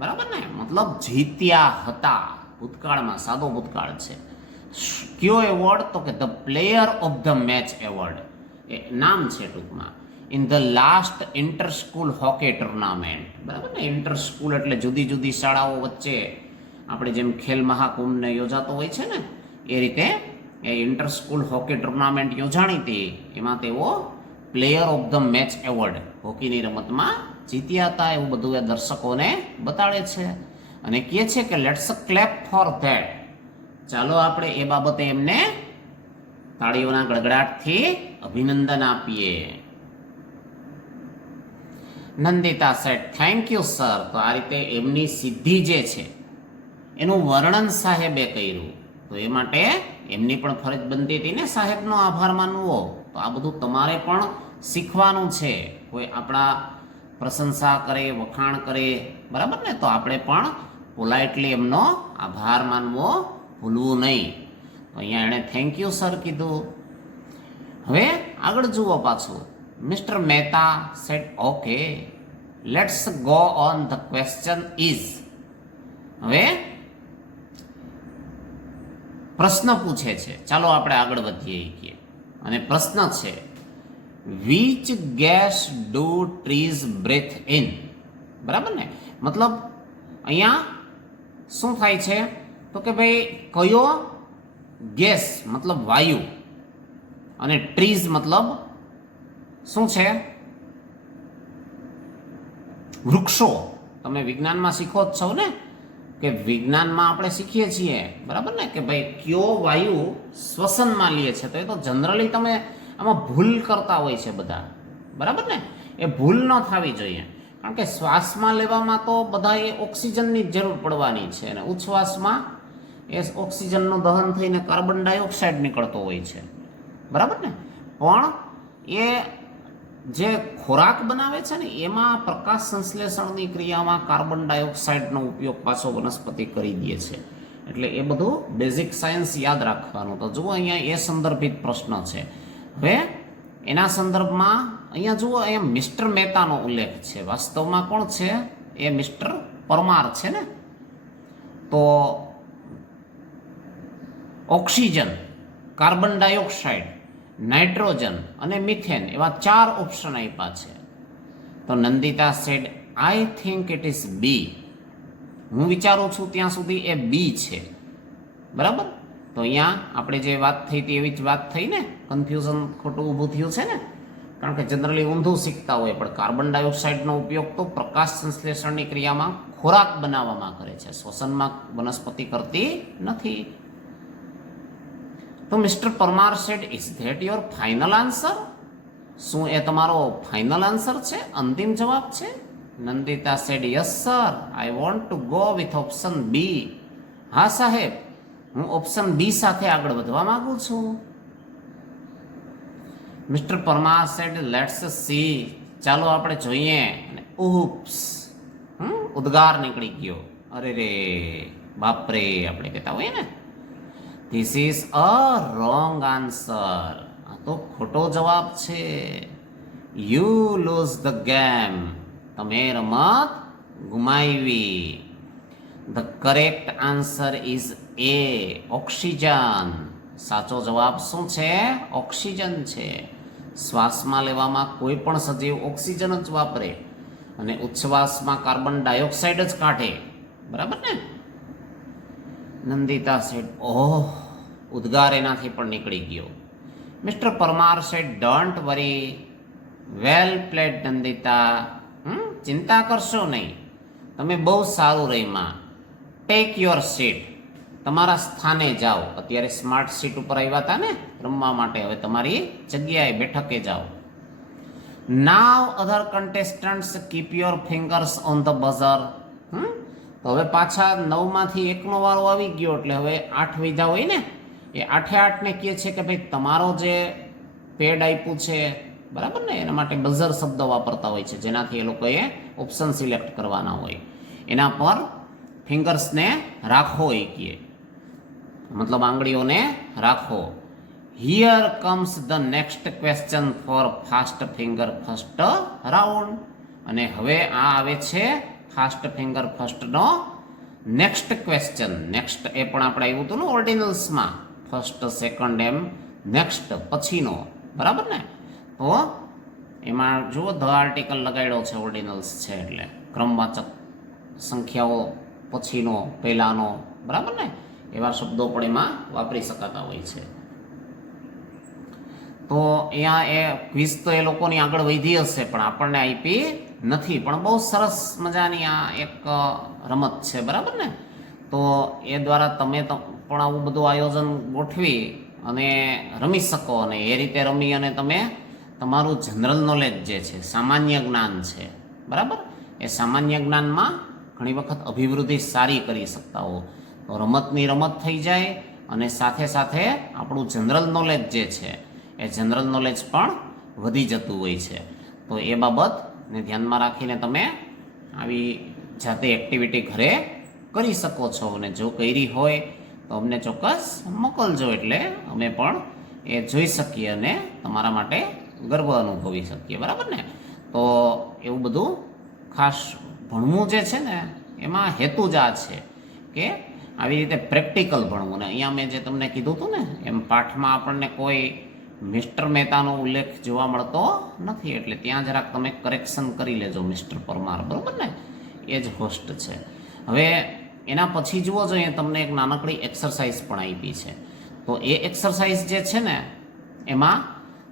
બરાબર ને, મતલબ જીત્યા હતા, ભૂતકાળમાં સાદો ભૂતકાળ છે. કયો એવોર્ડ? તો કે the player of the match award, એ નામ છે ટૂંકમાં. In the last inter school hockey tournament, બરાબર ને, ઇન્ટર સ્કૂલ એટલે જુદી જુદી શાળાઓ વચ્ચે આપણે જેમ ખેલ મહાકુંભને યોજાતો હોય છે ને, એ રીતે એ ઇન્ટર સ્કૂલ હોકી ટુર્નામેન્ટ યોજાણી હતી. એમાં તેઓ player of the match award હોકીની રમતમાં જીત્યા હતા, એવું બધું એ દર્શકોને બતાડે છે અને કહે છે કે લેટ્સ ક્લેપ ફોર ધેટ. ચાલો આપણે એ બાબતે એમને તાળીઓના ગડગડાટથી અભિનંદન આપીએ. Nandita sad thank you sir. તો આ રીતે એમની સિદ્ધિ જે છે એનું વર્ણન સાહેબે કર્યું. તો એ માટે એમની પણ ફરજ બનતી હતી ને સાહેબનો આભાર માનવો. તો આ બધું તમારે પણ શીખવાનું છે. કોઈ આપણા પ્રશંસા કરે, વખાણ કરે, બરાબર ને, તો આપણે પણ પોલાઇટલી એમનો આભાર માનવો ભૂલવું નહીં. તો અહીંયા એણે થેન્ક યુ સર કીધું. હવે આગળ જુઓ પાછું. Mister Mehta said okay let's go on. The question is. હવે પ્રશ્ન પૂછે છે, ચાલો આપણે આગળ વધીએ. અને પ્રશ્ન છે which gas do trees breathe in. બરાબર ને, મતલબ અહીંયા શું થાય છે? તો કે ભાઈ કયો ગેસ મતલબ વાયુ અને ટ્રીઝ મતલબ શું છે? વૃક્ષો. તમે વિજ્ઞાનમાં શીખો જ છો ને, કે વિજ્ઞાનમાં આપણે શીખીએ છીએ, બરાબર ને, કે ભાઈ કયો વાયુ શ્વસનમાં લે છે. તો એ તો જનરલી તમે આમાં ભૂલ કરતા હોય છે બધા, બરાબર ને, એ ભૂલ ન થવી જોઈએ. કારણ કે શ્વાસમાં લેવામાં તો બધા એ ઓક્સિજનની જ જરૂર પડવાની છે અને ઉચ્છ્વાસમાં એ ઓક્સિજનનું દહન થઈને કાર્બન ડાયોક્સાઇડ નીકળતો હોય છે, બરાબર ને. પણ એ જે ખોરાક બનાવે છે ને એમાં પ્રકાશ સંશ્લેષણની ક્રિયામાં કાર્બન ડાયોક્સાઇડનો ઉપયોગ પાછો વનસ્પતિ કરી દે છે. એટલે એ બધું બેઝિક સાયન્સ યાદ રાખવાનું. તો જુઓ અહીંયા એ સંદર્ભિત પ્રશ્ન છે. હવે એના સંદર્ભમાં અહીંયા જુઓ, અહીંયા મિસ્ટર મહેતાનો ઉલ્લેખ છે. વાસ્તવમાં કોણ છે? એ મિસ્ટર પરમાર છે ને. તો ઓક્સિજન, કાર્બન ડાયોક્સાઇડ, નાઇટ્રોજન અને મિથેન એવા 4 ઓપ્શન આપ્યા છે. તો Nandita said I think it is B. હું વિચારું છું ત્યાં સુધી એ બી છે, બરાબર. તો અહીંયા આપણે જે વાત થઈ હતી એવી જ વાત થઈ ને, કન્ફ્યુઝન ખોટું ઊભું થયું છે ને, કારણ કે જનરલી ઊંધું શીખતા હોય. પણ કાર્બન ડાયોક્સાઇડનો ઉપયોગ તો પ્રકાશ સંશ્લેષણની ક્રિયામાં ખોરાક બનાવવામાં કરે છે, શ્વસનમાં વનસ્પતિ કરતી નથી. તો mister Parmar said is that your final answer. શું એ તમારો ફાઇનલ આન્સર છે, અંતિમ જવાબ છે? Nandita said yes sir, I want to go with option B. હા સાહેબ, હું ઓપ્શન બી સાથે આગળ વધવા માંગુ છું. Mister Parmar said let's see. ચાલો આપણે જોઈએ. ઉપ્સ, ઉદ્ગાર નીકળી ગયો. અરે રે બાપરે આપણે કહેતા હોઈએ ને. This is a wrong answer. આ તો ખોટો જવાબ છે. You loose the game. તમે રમત ગુમાવી. The correct answer is A, oxygen. સાચો જવાબ શું છે? ઓક્સિજન છે. શ્વાસમાં લેવામાં કોઈ પણ સજીવ ઓક્સિજન જ વાપરે અને ઉચ્છ્વાસમાં કાર્બન ડાયોક્સાઇડ જ કાઢે, બરાબર ને. નંદિતા સેડ ઓહ, ઉદ્ગાર એનાથી પણ નીકળી ગયો. Mister Parmar said don't worry, well played Nandita. ચિંતા કરશો નહીં, તમે બહુ સારું રહીમાં. Take your seat. તમારા સ્થાને જાઓ. અત્યારે સ્માર્ટ સીટ ઉપર આવ્યા હતા ને રમવા માટે, હવે તમારી જગ્યાએ બેઠકે જાઓ. Now other contestants keep your fingers on the buzzer. તો હવે પાછા 9માંથી 1નો વારો આવી ગયો એટલે હવે 8 વિધા હોય ને, એ 8 કહે છે કે ભાઈ તમારો જે પેડ આપ્યું છે બરાબર ને, એના માટે બઝર શબ્દ વાપરતા હોય છે, જેનાથી એ લોકોએ ઓપ્શન સિલેક્ટ કરવાના હોય. એના પર ફિંગર્સને રાખો એ કહે, મતલબ આંગળીઓને રાખો. Here comes the next question for fast finger first round. અને હવે આ આવે છે ફાસ્ટ ફિંગર ફર્સ્ટનો નેક્સ્ટ ક્વેશ્ચન. નેક્સ્ટ એ પણ આપણે આવ્યું હતું ને ઓર્ડિનલ્સમાં, ફર્સ્ટ સેકન્ડ એમ નેક્સ્ટ પછીનો, બરાબર ને. તો એમાં જુઓ ધ આર્ટિકલ લગાડ્યો છે, ઓર્ડિનલ્સ છે એટલે ક્રમવાચક સંખ્યાઓ પછીનો પહેલાનો, બરાબર ને, એવા શબ્દો પણ એમાં વાપરી શકાતા હોય છે. તો અહીંયા એ ક્વિઝ તો એ લોકોની આગળ વધી હશે પણ આપણને આપી નથી, પણ બહુ સરસ મજાની આ એક રમત છે, બરાબર ને. તો એ દ્વારા તમે પણ આવું બધું આયોજન ગોઠવી અને રમી શકો, અને એ રીતે રમી અને તમે તમારું જનરલ નોલેજ જે છે, સામાન્ય જ્ઞાન છે, બરાબર, એ સામાન્ય જ્ઞાનમાં ઘણી વખત અભિવૃદ્ધિ સારી કરી શકતા હો. તો રમતની રમત થઈ જાય અને સાથે સાથે આપણું જનરલ નોલેજ જે છે એ જનરલ નોલેજ પણ વધી જતું હોય છે. તો એ બાબતને ધ્યાનમાં રાખીને તમે આવી જાતે એક્ટિવિટી ઘરે કરી શકો છો, અને જો કરી હોય તો અમને ચોક્કસ મોકલજો, એટલે અમે પણ એ જોઈ શકીએ અને તમારા માટે ગર્વ અનુભવી શકીએ, બરાબર ને. તો એવું બધું ખાસ ભણવું જે છે ને એમાં હેતુ જ આ છે કે આવી રીતે પ્રેક્ટિકલ ભણવું. ને અહીંયા મેં જે તમને કીધું હતું ને એમ પાઠમાં આપણને કોઈ મિસ્ટર મહેતાનો ઉલ્લેખ જોવા મળતો નથી, એટલે ત્યાં જરાક તમે કરેક્શન કરી લેજો મિસ્ટર પરમાર, બરાબર ને, એ જ હોસ્ટ છે. હવે એના પછી જુઓ જોઈએ તમને એક નાનકડી એક્સરસાઇઝ પણ આપી છે. તો એ એક્સરસાઇઝ જે છે ને એમાં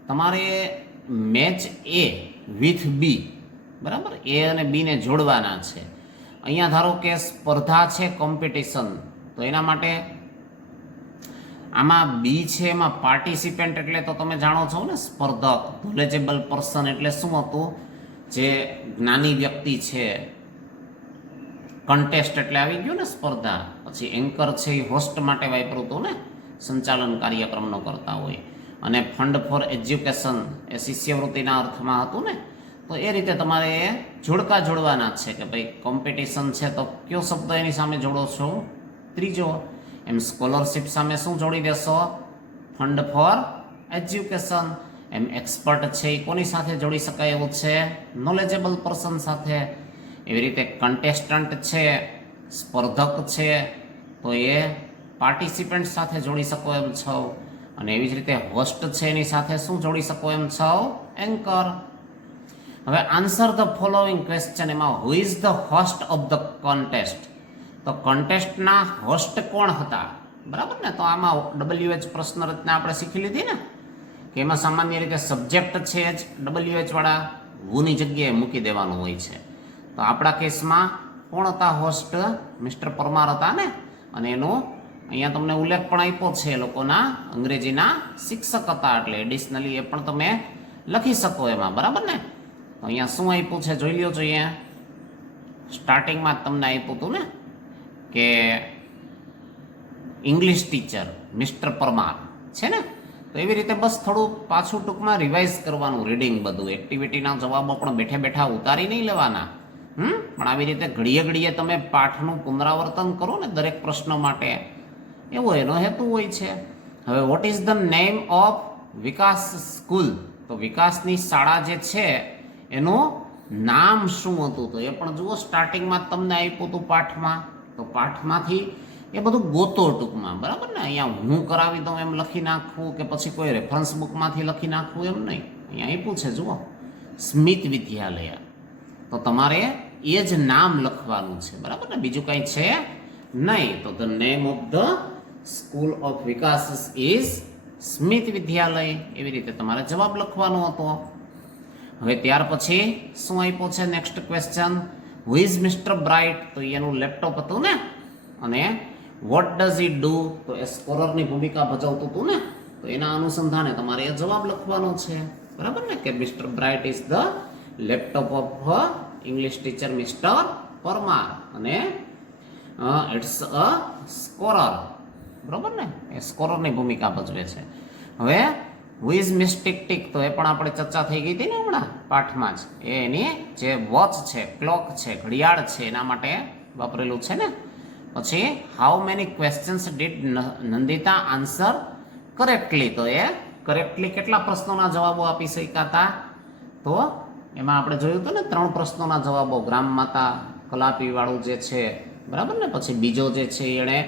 તમારે મેચ એ વિથ બી, બરાબર, એ અને બીને જોડવાના છે. અહીંયા ધારો કે સ્પર્ધા છે, કોમ્પિટિશન, તો એના માટે આમાં બી છે એમાં પાર્ટિસિપેન્ટ એટલે તો તમે જાણો છો ને, સ્પર્ધક. નોલેજેબલ પર્સન એટલે શું હતું, જે જ્ઞાની વ્યક્તિ છે. કન્ટેસ્ટ એટલે આવી ગયું ને સ્પર્ધા. પછી એન્કર છે એ હોસ્ટ માટે વાપર્યું હતું ને, સંચાલન કાર્યક્રમનો કરતા હોય. અને ફંડ ફોર એજ્યુકેશન એ શિષ્યવૃત્તિના અર્થમાં હતું ને. તો એ રીતે તમારે એ જોડકા જોડવાના જ છે કે ભાઈ કોમ્પિટિશન છે તો કયો શબ્દ એની સામે જોડો છો, ત્રીજો. એમ સ્કોલરશિપ સામે શું જોડી દેશો, ફંડ ફોર એજ્યુકેશન. એમ એક્સપર્ટ છે એ કોની સાથે જોડી શકાય એવું છે, નોલેજેબલ પર્સન સાથે. એવી રીતે કન્ટેસ્ટન્ટ છે, સ્પર્ધક છે, તો એ પાર્ટિસિપન્ટ સાથે જોડી શકો એમ છો. અને એવી જ રીતે હોસ્ટ છે એની સાથે શું જોડી શકો એમ છો, એન્કર. હવે આન્સર ધ ફોલોઈંગ ક્વેશ્ચન, એમાં હુ is the host of the contest. તો કોન્ટેસ્ટના હોસ્ટ કોણ હતા, બરાબર ને. તો આમાં WH પ્રશ્ન રચના આપણે શીખી લીધી ને, કે એમાં સામાન્ય રીતે સબ્જેક્ટ છે જ WH વાળા હુની જગ્યાએ મૂકી દેવાનું હોય છે. તો આપણા કેસમાં કોણ હતા હોસ્ટ, મિસ્ટર પરમાર હતા ને. અને એનો અહીંયા તમને ઉલ્લેખ પણ આપ્યો છે, એ લોકોના અંગ્રેજીના શિક્ષક હતા, એટલે એડિશનલી એ પણ તમે લખી શકો એમાં, બરાબર ને. તો અહીંયા શું આપ્યું છે જોઈ લ્યો જોઈએ. સ્ટાર્ટિંગમાં તમને આપ્યું હતું ને કે ઇંગ્લિશ ટીચર મિસ્ટર પરમાર છે ને. તો એવી રીતે બસ થોડું પાછું ટૂંકમાં રિવાઇઝ કરવાનું રીડિંગ બધું. એક્ટિવિટીના જવાબો પણ બેઠે બેઠા ઉતારી નહીં લેવાના, પણ આવી રીતે ઘડીએ ઘડીએ તમે પાઠનું પુનરાવર્તન કરો ને દરેક પ્રશ્ન માટે, એવો એનો હેતુ હોય છે. હવે what is the name of Vikas school. તો વિકાસની શાળા જે છે એનું નામ શું હતું, તો એ પણ જુઓ સ્ટાર્ટિંગમાં તમને આપ્યું હતું પાઠમાં. તો પાઠમાંથી એ બધું ગોતો ટૂંકમાં, બરાબર ને. અહીંયા હું કરાવી દઉં એમ લખી નાખવું કે પછી કોઈ રેફરન્સ બુકમાંથી લખી નાખવું એમ નહીં. અહીંયા આપ્યું છે જુઓ, સ્મિત વિદ્યાલય. તો તમારે એ જ નામ લખવાનું છે, બરાબર ને, બીજું કંઈ છે નહીં. તો the name of the school of Vikas is Smit Vidyalaya. એવી રીતે તમારે જવાબ લખવાનો હતો. હવે ત્યાર પછી શું આપ્યું છે next question, who is mister bright. તો એનું લેપટોપ હતું ને. અને વોટ ડઝ ઇટ ડુ, તો એ સ્કોલરની ભૂમિકા ભજવતું હતું ને. તો એના અનુસંધાને તમારે એ જવાબ લખવાનો છે, બરાબર ને, કે mister bright is the laptop of English teacher mister Parmar. અને ઇટ્સ અ સ્કોરર, બરોબર ને, એ સ્કોરરની ભૂમિકા ભજવે છે. હવે who is miss tick tick, તો એ પણ આપણે ચર્ચા થઈ ગઈ હતી ને હમણાં પાઠમાં જ. એ એની જે વોચ છે, ક્લોક છે, ઘડિયાળ છે, એના માટે વાપરેલું છે ને. પછી how many questions did Nandita answer correctly, તો એ કરેક્ટલી કેટલા પ્રશ્નોના જવાબો આપી શક્યા હતા? તો એમાં આપણે જોયું હતું ને 3 પ્રશ્નોના જવાબો, ગ્રામ માતા કલાપી વાળું જે છે, બરાબર ને. પછી બીજો જે છે એણે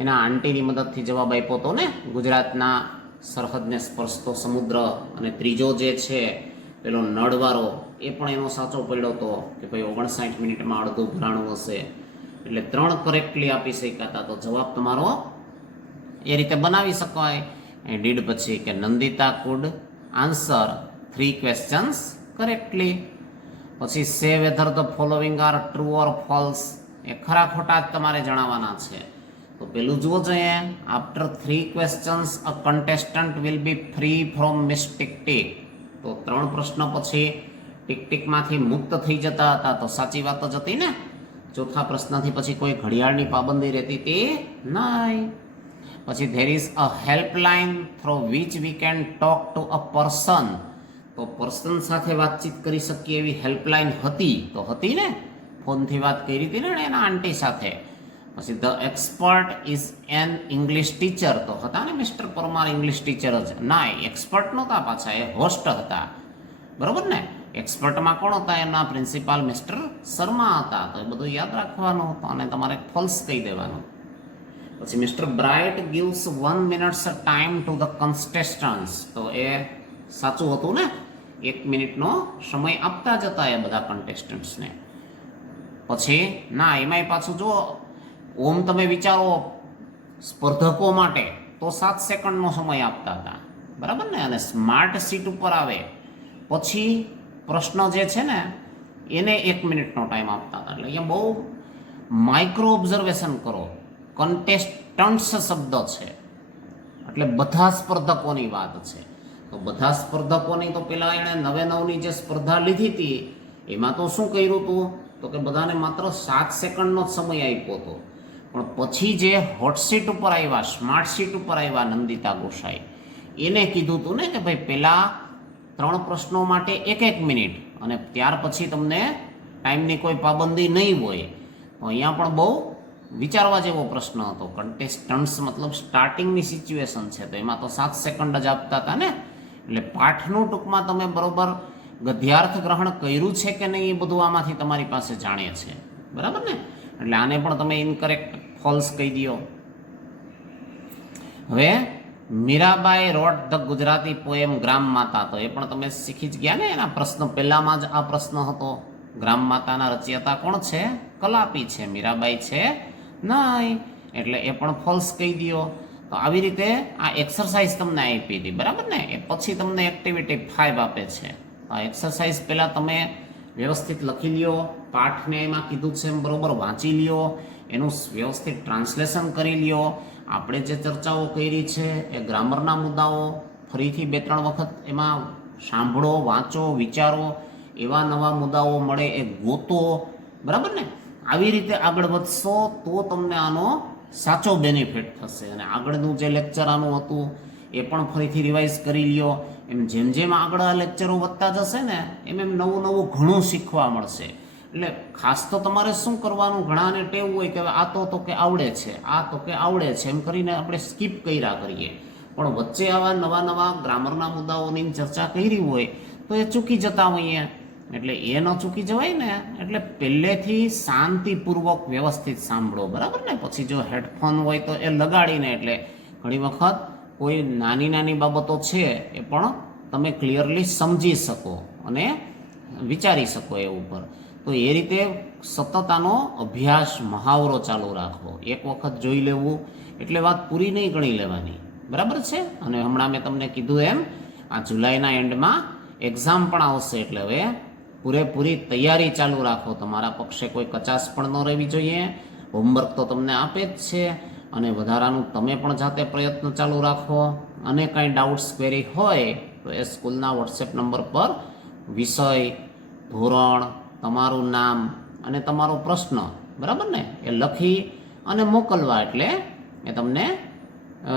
એના આંટીની મદદથી જવાબ આપ્યો હતો ને, ગુજરાતના સરહદને સ્પર્શતો સમુદ્ર. અને ત્રીજો જે છે પેલો નળવાળો, એ પણ એનો સાચો પડ્યો હતો કે ભાઈ 59 મિનિટમાં અડધું ભરાણું હશે. એટલે 3 કરેક્ટલી આપી શક્યા હતા. તો જવાબ તમારો એ રીતે બનાવી શકાય. એ ડીડ પછી કે Nandita could answer 3 questions correctly. પછી say whether the following are true or false, એ ખરા ખોટા જ તમારે જણાવવાના છે. તો પેલું જુઓ જોઈએ, after 3 questions a contestant will be free from miss tick tick. તો 3 પ્રશ્ન પછી ટિક ટિકમાંથી મુક્ત થઈ જતા હતા, તો સાચી વાત જ હતી ને. ચોથા પ્રશ્નથી પછી કોઈ ઘડિયાળની પાબંદી રહેતી હતી નહીં. પછી there is a helpline throw which we can talk to a person, તો પર્સન સાથે વાતચીત કરી શકીએ એવી હેલ્પલાઇન હતી, તો હતી ને, ફોનથી વાત કરી હતી ને એના આંટી સાથે. પછી the expert is an English teacher, તો હતા ને મિસ્ટર પરમાર ઇંગ્લિશ ટીચર જ. ના, એક્સપર્ટ નહોતા પાછા, એ હોસ્ટ હતા, બરોબર ને. એક્સપર્ટમાં કોણ હતા? એમના પ્રિન્સિપાલ મિસ્ટર શર્મા હતા. તો એ બધું યાદ રાખવાનું હતું અને તમારે ફોલ્સ કહી દેવાનું. પછી mister Bright gives 1 minutes time to the contestants, તો એ સાચું હતું ને, 1 મિનિટનો સમય આપતા જ હતા એ બધા કન્ટેસ્ટન્ટ્સને. પછી ના, એમાંય પાછું જો ઓમ તમે વિચારો સ્પર્ધકો માટે તો 7 સેકન્ડનો સમય આપતા હતા, બરાબર ને. અને સ્માર્ટ સીટ ઉપર આવે પછી પ્રશ્ન જે છે ને એને 1 મિનિટનો ટાઈમ આપતા હતા. એટલે અહીંયા બહુ માઇક્રો ઓબ્ઝર્વેશન કરો. કન્ટેસ્ટન્ટ્સ શબ્દ છે એટલે બધા સ્પર્ધકોની વાત છે. તો બધા સ્પર્ધકોની તો પેલા એણે 99ની જે સ્પર્ધા લીધી હતી એમાં તો શું કર્યું હતું, તો કે બધાને માત્ર 7 સેકન્ડનો જ સમય આપ્યો હતો. પણ પછી જે હોટ સીટ ઉપર આવ્યા, સ્માર્ટ સીટ ઉપર આવ્યા નંદિતા ગોસાઈ, એને કીધું હતું ને કે ભાઈ પેલા 3 પ્રશ્નો માટે 1-1 મિનિટ, અને ત્યાર પછી તમને ટાઈમની કોઈ પાબંદી નહીં હોય. તો અહીંયા પણ બહુ વિચારવા જેવો પ્રશ્ન હતો. કન્ટેસ્ટન્ટ્સ મતલબ સ્ટાર્ટિંગની સિચ્યુએશન છે, તો એમાં તો 7 સેકન્ડ જ આપતા હતા ને. એટલે પાઠનું ટૂંકમાં તમે બરોબર ગદ્યાર્થ ગ્રહણ કર્યું છે કે નહીં એ બધું આમાંથી તમારી પાસે જાણીએ છે, બરાબર ને. એટલે આને પણ તમે ઇનકરેક્ટ ફોલ્સ કહી દો. હવે મીરાબાઈ રોટ ધ ગુજરાતી પોએમ ગ્રામ માતા, તો એ પણ તમે શીખી જ ગયા ને. એના પ્રશ્ન પહેલામાં જ આ પ્રશ્ન હતો. ગ્રામ માતાના રચયિતા કોણ છે? કલાપી છે, મીરાબાઈ છે નહીં, એટલે એ પણ ફોલ્સ કહી દો. તો આવી રીતે આ એક્સરસાઇઝ તમને આપી હતી, બરાબર ને. એ પછી તમને એક્ટિવિટી 5 આપે છે. આ એક્સરસાઇઝ પહેલાં તમે વ્યવસ્થિત લખી લ્યો, પાઠને એમાં કીધું છે એમ બરોબર વાંચી લ્યો, એનું વ્યવસ્થિત ટ્રાન્સલેશન કરી લ્યો. આપણે જે ચર્ચાઓ કરી છે એ ગ્રામરના મુદ્દાઓ ફરીથી 2-3 વખત એમાં સાંભળો, વાંચો, વિચારો. એવા નવા મુદ્દાઓ મળે એ ગોતો, બરાબર ને. આવી રીતે આગળ વધશો તો તમને આનો સાચો બેનિફિટ થશે. અને આગળનું જે લેક્ચર આનું હતું એ પણ ફરીથી રિવાઇઝ કરી લ્યો. એમ જેમ જેમ આગળ આ લેક્ચરો વધતા જશે ને એમ એમ નવું નવું ઘણું શીખવા મળશે. એટલે ખાસ તો તમારે શું કરવાનું, ઘણાને ટેવ હોય કે આ તો કે આવડે છે, આ તો કે આવડે છે, એમ કરીને આપણે સ્કીપ કર્યા કરીએ. પણ વચ્ચે આવા નવા નવા ગ્રામરના મુદ્દાઓની ચર્ચા કરી હોય તો એ ચૂકી જતા હોઈએ. એટલે એ ન ચૂકી જવાય ને એટલે પહેલેથી શાંતિપૂર્વક વ્યવસ્થિત સાંભળો, બરાબર ને. પછી જો હેડફોન હોય તો એ લગાડીને, એટલે ઘણી વખત કોઈ નાની નાની બાબતો છે એ પણ તમે ક્લિયરલી સમજી શકો અને વિચારી શકો એ ઉપર. તો એ રીતે સતત આનો અભ્યાસ, મહાવરો ચાલુ રાખો. એક વખત જોઈ લેવું એટલે વાત પૂરી નહીં ગણી લેવાની, બરાબર છે. અને હમણાં મેં તમને કીધું એમ આ જુલાઈના એન્ડમાં એક્ઝામ પણ આવશે, એટલે હવે પૂરેપૂરી તૈયારી ચાલુ રાખો. તમારા પક્ષે કોઈ કચાશ પણ ન રહેવી જોઈએ. હોમવર્ક તો તમને આપે જ છે, અને વધારાનું તમે પણ જાતે પ્રયત્ન ચાલુ રાખો. અને કાંઈ ડાઉટ્સ ક્વેરી હોય તો એ સ્કૂલના વોટ્સએપ નંબર પર વિષય, ધોરણ, તમારું નામ અને તમારો પ્રશ્ન, બરાબર ને, એ લખી અને મોકલવા એટલે એ તમને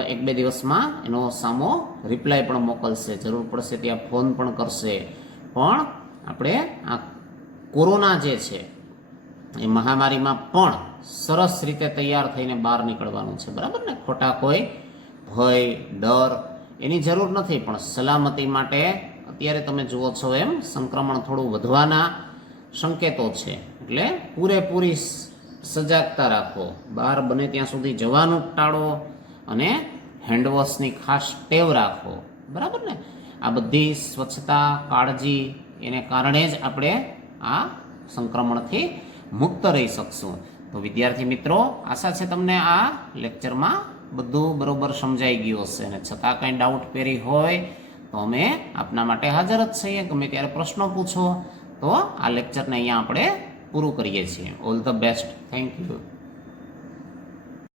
1-2 દિવસમાં એનો સામો રિપ્લાય પણ મોકલશે, જરૂર પડશે ત્યાં ફોન પણ કરશે. પણ આપણે આ કોરોના જે છે એ મહામારીમાં પણ સરસ રીતે તૈયાર થઈને બહાર નીકળવાનું છે, બરાબર ને? ખોટા કોઈ ભય, ડર એની જરૂર નથી. પણ સલામતી માટે અત્યારે તમે જુઓ છો એમ સંક્રમણ થોડું વધવાના સંકેતો છે, એટલે પૂરેપૂરી સજાગતા રાખો. બહાર બને ત્યાં સુધી જવાનું ટાળો અને હેન્ડવોશની ખાસ ટેવ રાખો, બરાબર ને? આ બધી સ્વચ્છતા, કાળજી એને કારણે જ આપણે આ સંક્રમણથી મુક્ત રહી શકશું. તો વિદ્યાર્થી મિત્રો, આશા છે તમને આ લેક્ચરમાં બધું બરોબર સમજાઈ ગયું હશે. અને છતાં કંઈ ડાઉટ પેરી હોય તો અમે આપના માટે હાજર જ છીએ. ગમે ત્યારે પ્રશ્નો પૂછો. તો આ લેક્ચરને અહીંયા આપણે પૂરું કરીએ છીએ. All the best. Thank you.